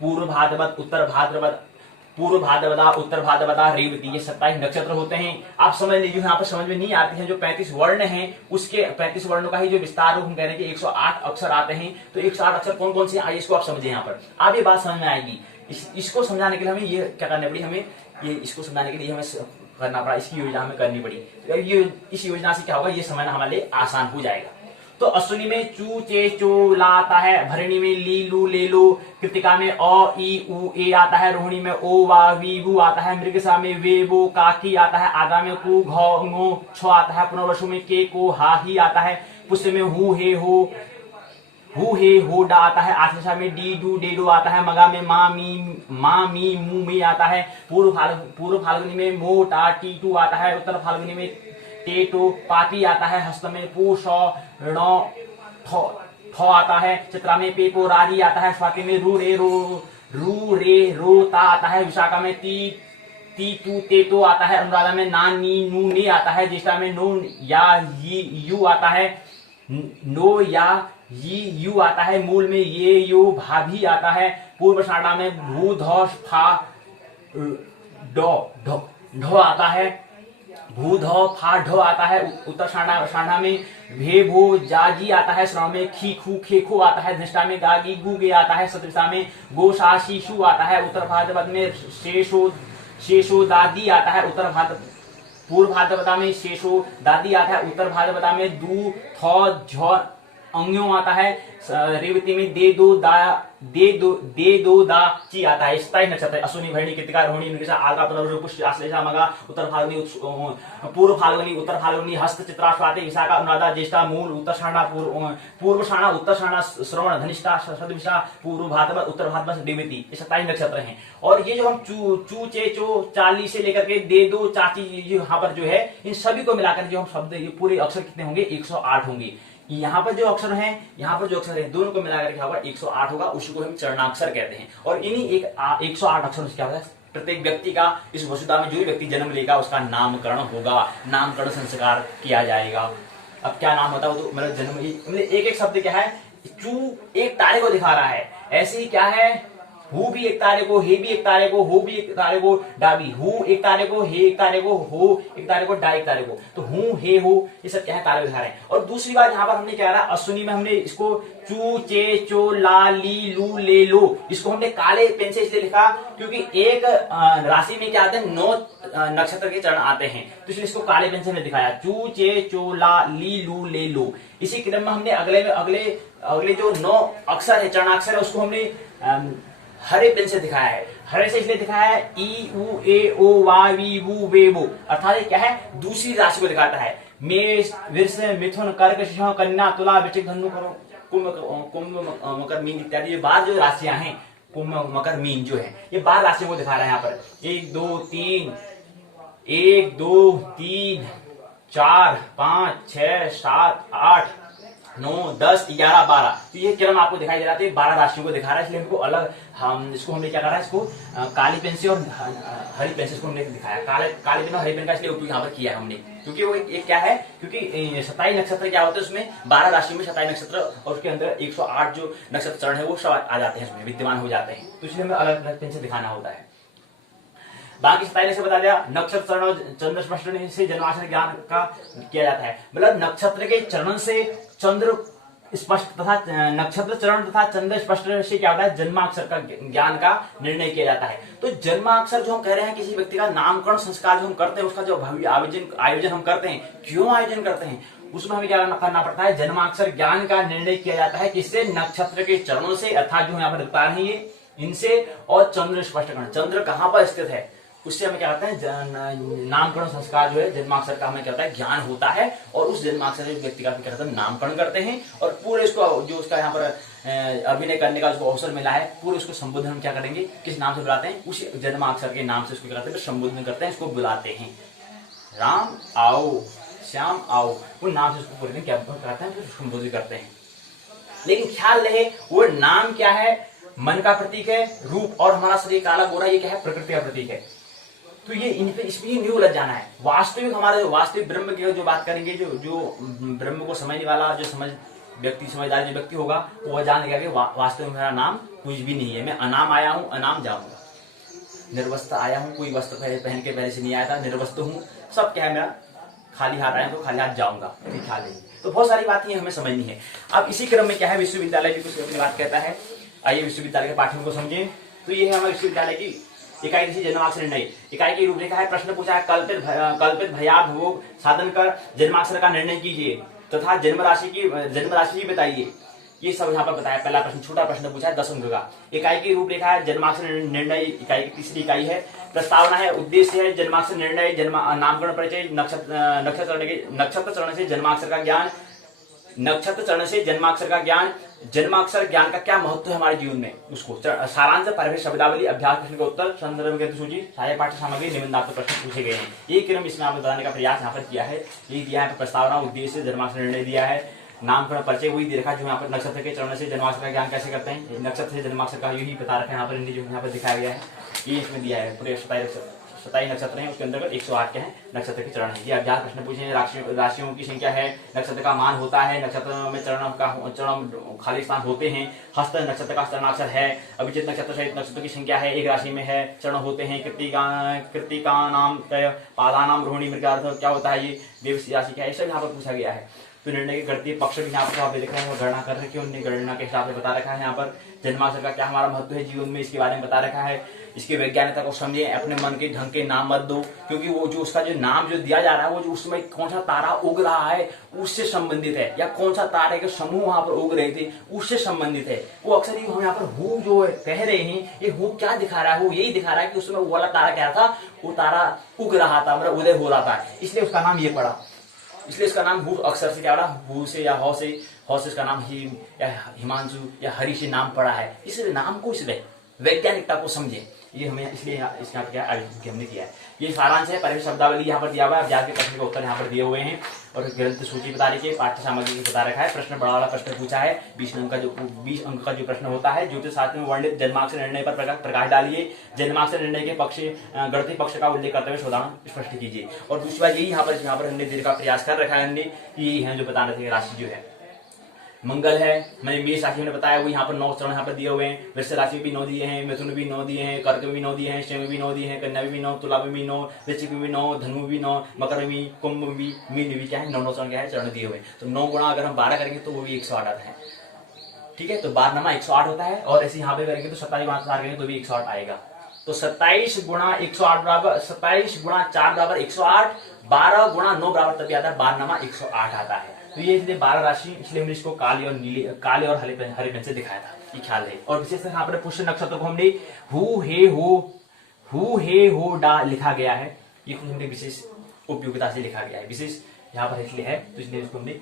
पूर्व भाद्रपद, उत्तर भाद्रपद, पूर्व भाद्रपदा, उत्तर भाद्रपदा, रेवती, ये 27 नक्षत्र होते हैं। आप समझ लीजिए, यहाँ पर समझ में नहीं आते हैं जो 35 वर्ण हैं, उसके 35 वर्णों का ही जो विस्तार रूप हम कह रहे हैं कि 108 अक्षर आते हैं। तो 108 अक्षर कौन कौन से आइए इसको आप समझिए। यहाँ पर आप ये बात समझ में आएगी। इसको समझाने के लिए हमें ये क्या करना पड़ी, हमें ये इसको समझाने के लिए हमें करना पड़ा, इसकी योजना हमें करनी पड़ी। ये इस योजना से क्या होगा, ये समझना हमारे लिए आसान हो जाएगा। तो अश्विनी में चू चे चो ला आता है, भरणी में ली लू ले लो, कृतिका में अ ई उ ए आता है, रोहिणी में ओ वा वी वू आता है, मृगशा में वे वो का की आता है, आद्रा में कु घ ङो छ आता है, पुनर्वसु में के को हा ही आता है, पुष्य में हु हे हो डा आता है, आश्लेषा में डी डू डे डो आता है, मगा में मा मी मू मी आता है, पूर्व फाल्गुनी में मो टा टी टू आता है, उत्तर फाल्गुनी में टेटो पापी आता है, हस्त में पू ठो आता है, चित्रा में पेपो रारी आता है, स्वाति में रू रे रो ता आता है, विशाखा में ती टू ते तो आता है, अनुराधा में ना नी नू ने आता है, ज्येष्ठा में नो या यू आता है, नो या यू आता है, मूल में ये यो भाभी आता है, पूर्व षाढ़ा में भू ध फा ढो आता है, भू ध फा ढो आता है, उत्तर षाढ़ा में भे भो जागी आता है, श्रवण में खी खू खे खो आता है, धनिष्ठा में गागी गू गे आता है, शतविशा में गो सा शीशु आता है, उत्तर भाद्रपद में शेषो दादी आता है, पूर्व भाद्रपदा में शेषो दादी आता है, उत्तर भाद्रपदा में दू थ झ अंग्यों आता है, रेवती में दे दो दा ची आता है। 27 नक्षत्र अश्विनी, भरणी, कृतिका, रोहिणी, मृगशा, आद्रा, पुनर्वसु, पुष्य, आश्लेषा, मघा, उत्तर फाल्गुनी, पूर्व फाल्गुनी, उत्तर फाल्गुनी, हस्त, चित्रा, स्वाति, विशाखा, अनुराधा, ज्येष्ठा, मूल, उत्तर षाढ़ा, पूर्व षाढ़ा, उत्तर षाढ़ा, श्रवण, धनिष्ठा, शतभिषा, पूर्व भाद्रपद, उत्तर भाद्रपद, रेवती, ये 27 नक्षत्र हैं। और ये जो हम चू चे चो 40 से लेकर के दे दो चाची यहाँ पर जो है, इन सभी को मिलाकर जो हम शब्द, ये पूरे अक्षर कितने होंगे, 108 होंगे। यहाँ पर जो अक्षर हैं, दोनों को मिलाकर क्या होगा, 108 होगा, उसी को हम चरणाक्षर कहते हैं। और इन्हीं 108 अक्षरों से क्या होगा, प्रत्येक व्यक्ति का, इस वसुधा में जो भी व्यक्ति जन्म लेगा उसका नामकरण होगा, नामकरण संस्कार किया जाएगा। अब क्या नाम होता है, तो मतलब जन्म, एक शब्द क्या है, चू एक तारे को दिखा रहा है, ऐसे ही क्या है, हु भी एक तारे को, हे भी एक तारे को, हो भी एक तारे को, डा भी, हु एक तारे को, हे एक तारे को, हो एक तारे को, डा एक तारे को, तो हु हे हो ये सब क्या है, तारे दिखा रहे हैं। और दूसरी बात यहाँ पर हमने क्या रहा, अश्विनी में हमने इसको चू चे चो ला ली लू ले लो, इसको हमने काले पेन से इसलिए लिखा क्योंकि एक राशि में क्या आते हैं, 9 नक्षत्र के चरण आते हैं, तो इसलिए इसको काले पेन से हमने दिखाया, चू चे चो ला ली लू ले लो। इसी क्रम में हमने अगले जो 9 अक्षर है, चरणाक्षर है, उसको हमने हरे पेन से दिखाया है। हरे से इसलिए दिखाया है, ई उ ए ओ वा वी वू वे वो, अर्थात ये क्या है, दूसरी राशि को दिखाता है। मेष, वृष, मिथुन, कर्क, सिंह, कन्या, तुला, वृश्चिक, धनु, कुंभ, मकर, मीन इत्यादि, ये 12 जो राशियां हैं, कुंभ, मकर, मीन जो है, ये 12 राशियों को दिखा रहा है यहाँ पर। 1 2 3 4 5 6 7 8 9, 10, 11, 12, तो ये क्रम आपको दिखाई दे रहा है। 12 राशियों को दिखा रहा है, इसलिए हमको अलग इसको हमने क्या करा है, इसको काली पेन से और हरी पेन से इसको हमने दिखाया। काली पेन और हरी पेन का इसलिए उपयोग यहाँ पर किया है हमने, क्योंकि वो एक क्या है, क्योंकि 27 नक्षत्र क्या होते हैं उसमें, 12 राशि में 27 नक्षत्र और उसके अंदर 108 जो नक्षत्र चरण है वो सब आ जाते हैं, इसमें विद्यमान हो जाते हैं, तो इसलिए हमें अलग अलग पेन से दिखाना होता है। बाकी 27 से बता दिया। नक्षत्र चरण और चंद्र स्पष्ट से जन्माक्षर ज्ञान का किया जाता है, मतलब नक्षत्र के चरण से चंद्र स्पष्ट तथा नक्षत्र चरण तथा चंद्र स्पष्ट से क्या होता है, जन्माक्षर का ज्ञान का निर्णय किया जाता है। तो जन्माक्षर जो हम कह रहे हैं, किसी व्यक्ति का नामकरण संस्कार जो हम करते हैं, उसका जो आयोजन हम करते हैं, क्यों आयोजन करते हैं, उसमें हमें क्या करना पड़ता है, जन्माक्षर ज्ञान का निर्णय किया जाता है। किससे, नक्षत्र के चरणों से, अर्थात जो यहाँ पर बता रहे हैं ये इनसे, और चंद्र स्पष्टकरण, चंद्र कहां पर स्थित है उससे हमें क्या होता है, नामकरण संस्कार जो है जन्माक्षर का हमें क्या होता है, ज्ञान होता है, और उस जन्माक्षर से व्यक्ति का क्या होता है, नामकरण करते हैं, और पूरे इसको जो उसका यहाँ पर अभिनय करने का उसको अवसर मिला है, पूरे उसको संबोधन हम क्या करेंगे, किस नाम से बुलाते हैं, उसी जन्माक्षर के नाम से उसको क्या करते हैं, संबोधन करते हैं, इसको बुलाते हैं। राम आओ, श्याम आओ, उन नाम से उसको पूरे क्या करते हैं, संबोधित करते हैं। लेकिन ख्याल रहे वो नाम क्या है, मन का प्रतीक है, रूप, और हमारा शरीर काला गोरा ये क्या है, प्रकृति का प्रतीक है। तो ये इसमें न्यू उलझ जाना है। वास्तविक हमारे वास्तविक ब्रह्म की जो बात करेंगे, जो ब्रह्म को समझने वाला, जो समझदार जो व्यक्ति होगा, वो जान लेगा कि वास्तविक में मेरा नाम कुछ भी नहीं है, मैं अनाम आया हूँ, अनाम जाऊंगा, निर्वस्त्र आया हूँ, कोई वस्त्र पहन के पहले से नहीं आया था, निर्वस्त्र हूँ, सब क्या है, मेरा खाली हाथ आया तो खाली हाथ जाऊंगा, ख्याल नहीं। तो बहुत सारी बातें हमें समझनी है। अब इसी क्रम में क्या है, विश्वविद्यालय भी कुछ अपनी बात कहता है। आइए विश्वविद्यालय के पाठ्यक्रम को समझें। तो ये है हमारे विश्वविद्यालय की इकाई किसी जन्माक्षर निर्णय। इकाई की रूपरेखा है, प्रश्न पूछा है, कल्पित भयाभोग साधन कर जन्माक्षर का निर्णय कीजिए तथा जन्म राशि बताइए। ये सब यहाँ पर बताया। पहला प्रश्न, छोटा प्रश्न पूछा है 10 अंक का। इकाई की रूपरेखा है, जन्माक्षर निर्णय इकाई की तीसरी इकाई है। प्रस्तावना है, उद्देश्य है जन्माक्षर निर्णय, नामकरण परिचय, नक्षत्र चरण से जन्माक्षर का ज्ञान, नक्षत्र चरण से जन्माक्षर का ज्ञान, जन्माक्षर ज्ञान का क्या महत्व है हमारे जीवन में, उसको सारांश, परिवेश, शब्दावली, अभ्यास प्रश्न का उत्तर, संदर्भ ग्रंथ सूची, सहायक पाठ्य सामग्री, निबंधात्मक प्रश्न पूछे गए हैं। ये क्रम इसमें आपको बताने का प्रयास यहाँ पर किया है। ये दिया है प्रस्तावना, उद्देश्य, जन्माक्षर निर्णय दिया है, नामकरण परिचय वही दे रखा जो यहाँ पर नक्षत्र के चरण से जन्माक्षर का ज्ञान कैसे करते हैं, नक्षत्र से जन्माक्षर का यही बता रखा है यहाँ पर, जो यहाँ पर दिखाया गया है ये इसमें दिया है। पूरे 27 नक्षत्र हैं, उसके अंदर 108 के हैं नक्षत्र के चरण है। ये अभ्यास प्रश्न पूछे हैं, राशियों की संख्या है, नक्षत्र का मान होता है, नक्षत्र में चरण खाली स्थान होते हैं, हस्त नक्षत्र का चरणाक्षर है, अभिजित नक्षत्र सहित नक्षत्र की संख्या है, एक राशि में है, चरण होते हैं, कृतिका नाम, पादा नाम, रोहिणी, मृगार्थ क्या होता है, ये राशि क्या है, सब यहाँ पर पूछा गया है। तो निर्णय के गणितीय पक्ष भी यहाँ पर आप देख रहे हैं, गणना कर रखे हैं, उन्होंने गणना के हिसाब से बता रखा है। यहाँ पर जन्माक्षर का क्या हमारा महत्व है जीवन में, इसके बारे में बता रखा है। इसकी वैज्ञानिकता को समझे, अपने मन के ढंग के नाम मत दो, क्योंकि वो जो उसका जो नाम जो दिया जा रहा है वो जो उस समय कौन सा तारा उग रहा है उससे संबंधित है, या कौन सा तारे के समूह वहां पर उग रहे थे उससे संबंधित है। वो अक्सर ही हम यहाँ पर हु जो कह रहे हैं, ये हु क्या दिखा रहा है, वो यही दिखा रहा है कि उस समय वो वाला तारा क्या था, वो तारा उग रहा था, मतलब उदय हो रहा था, इसलिए उसका नाम ये पड़ा। इसलिए इसका नाम हु अक्षर से क्या पड़ा, हु से या हौ से इसका नाम हिम या हिमांशु या हरि से नाम पड़ा है। इसलिए नाम को, इसलिए वैज्ञानिकता को समझे, ये हमें इसलिए इसका क्या हमने किया है। ये सारांश है, परिवेश शब्दावली यहाँ पर दिया हुआ है, अभ्यास के प्रश्न के उत्तर यहाँ पर दिए हुए हैं, और ग्रंथ सूची बता रही है, पाठ्य सामग्री बता रखा है। प्रश्न बड़ा वाला प्रश्न पूछा है, 20 अंक का जो प्रश्न होता है, ज्योतिष शास्त्र में वर्णित जन्माक्षर निर्णय पर प्रकाश डालिए, जन्माक्षर निर्णय के पक्ष गणितीय पक्ष का उल्लेख करते हुए उदाहरण स्पष्ट कीजिए। और दूसरी बात यही यहाँ पर हमने देने का प्रयास कर रखा है हमने, यही है जो बता रहे थे। राशि जो है मंगल है, मैंने मेष राशि में बताया, वो यहाँ पर 9 चरण यहाँ पर दिए हुए हैं। वृश्चिक राशि में भी 9 दिए हैं, मिथुन में भी 9 दिए हैं, कर्क में भी 9 दिए हैं, सिंह में भी 9 दिए हैं, कन्या में भी 9, तुला में भी 9, वृश्चिक में भी 9, धनु में भी 9, मकर में भी, कुंभ में भी, मीन में भी क्या है 9 चरण क्या है, चरण दिए हुए हैं। तो 9 गुणा अगर हम 12 करेंगे तो वो भी 108 आता है, ठीक है। तो 12 108 होता है, और ऐसे यहाँ पे करेंगे तो 27 गुणा 4 करेंगे तो भी 108 आएगा। तो 27 गुणा 108 बराबर 27 गुणा 4 बराबर 108, 12 गुणा 9 बराबर तभी आता है 12 108 आता है। तो ये इसलिए 12 राशि, इसलिए हमने इसको काले और हरे पेन से दिखाया था, ये ख्याल है। और विशेष यहाँ पर पुष्य नक्षत्र को हमने हु हे हो डा लिखा गया है, ये कुछ हमने विशेष उपयोगिता से लिखा गया है, विशेष यहाँ पर इसलिए है तो इसलिए इसको हमने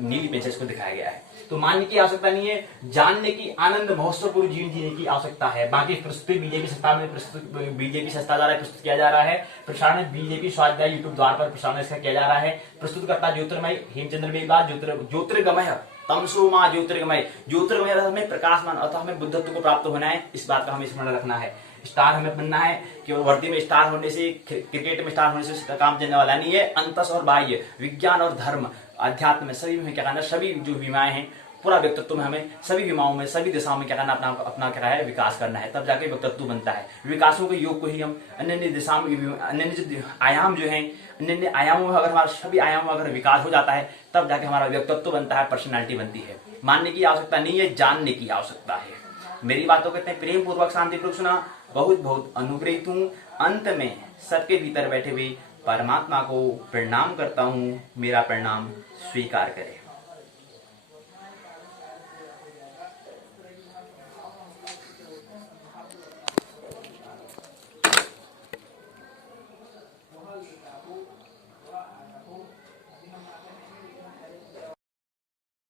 नीली पेन से इसको दिखाया गया है। तो मानने की आवश्यकता नहीं है, जानने की आनंद महोत्सव पूर्व जीवन जीने की आवश्यकता है। बाकी प्रस्तुति बीजेपी संस्था में बीजेपी संस्था द्वारा प्रस्तुत किया जा रहा है। प्रसारण बीजेपी स्वाध्याय यूट्यूब द्वार पर प्रसारण इसका किया जा रहा है। प्रस्तुतकर्ता ज्योतिर्मय हेमचंद्र बेगवाल, ज्योतिर्गमय तमसो मां ज्योतिर्गमय, ज्योतिर्गमय हमें प्रकाशमान अर्थात हमें बुद्धत्व को प्राप्त होना है, इस बात का हमें स्मरण रखना है। स्टार हमें बनना है कि वर्दी में स्टार होने से, क्रिकेट में स्टार होने से काम चलने वाला नहीं है। अंतस और बाह्य, विज्ञान और धर्म, अध्यात्म में सभी में क्या करना, सभी जो विमाएं हैं पूरा व्यक्तित्व में हमें सभी विमाओं में सभी दिशाओं में क्या करना, अपना क्या है विकास करना है, तब जाके व्यक्तित्व बनता है। विकासों के योग को ही हम अन्य दिशा में अन्य आयाम जो है, अन्य आयामों में अगर हमारा सभी आयामों में अगर विकास हो जाता है तब जाके हमारा व्यक्तित्व बनता है, पर्सनैलिटी बनती है। मानने की आवश्यकता नहीं है, जानने की आवश्यकता है। मेरी बातों कहते हैं प्रेम पूर्वक शांति पूर्वक सुना, बहुत बहुत अनुग्रहित हूँ। अंत में सबके भीतर बैठे हुए परमात्मा को प्रणाम करता हूँ, मेरा प्रणाम स्वीकार करें।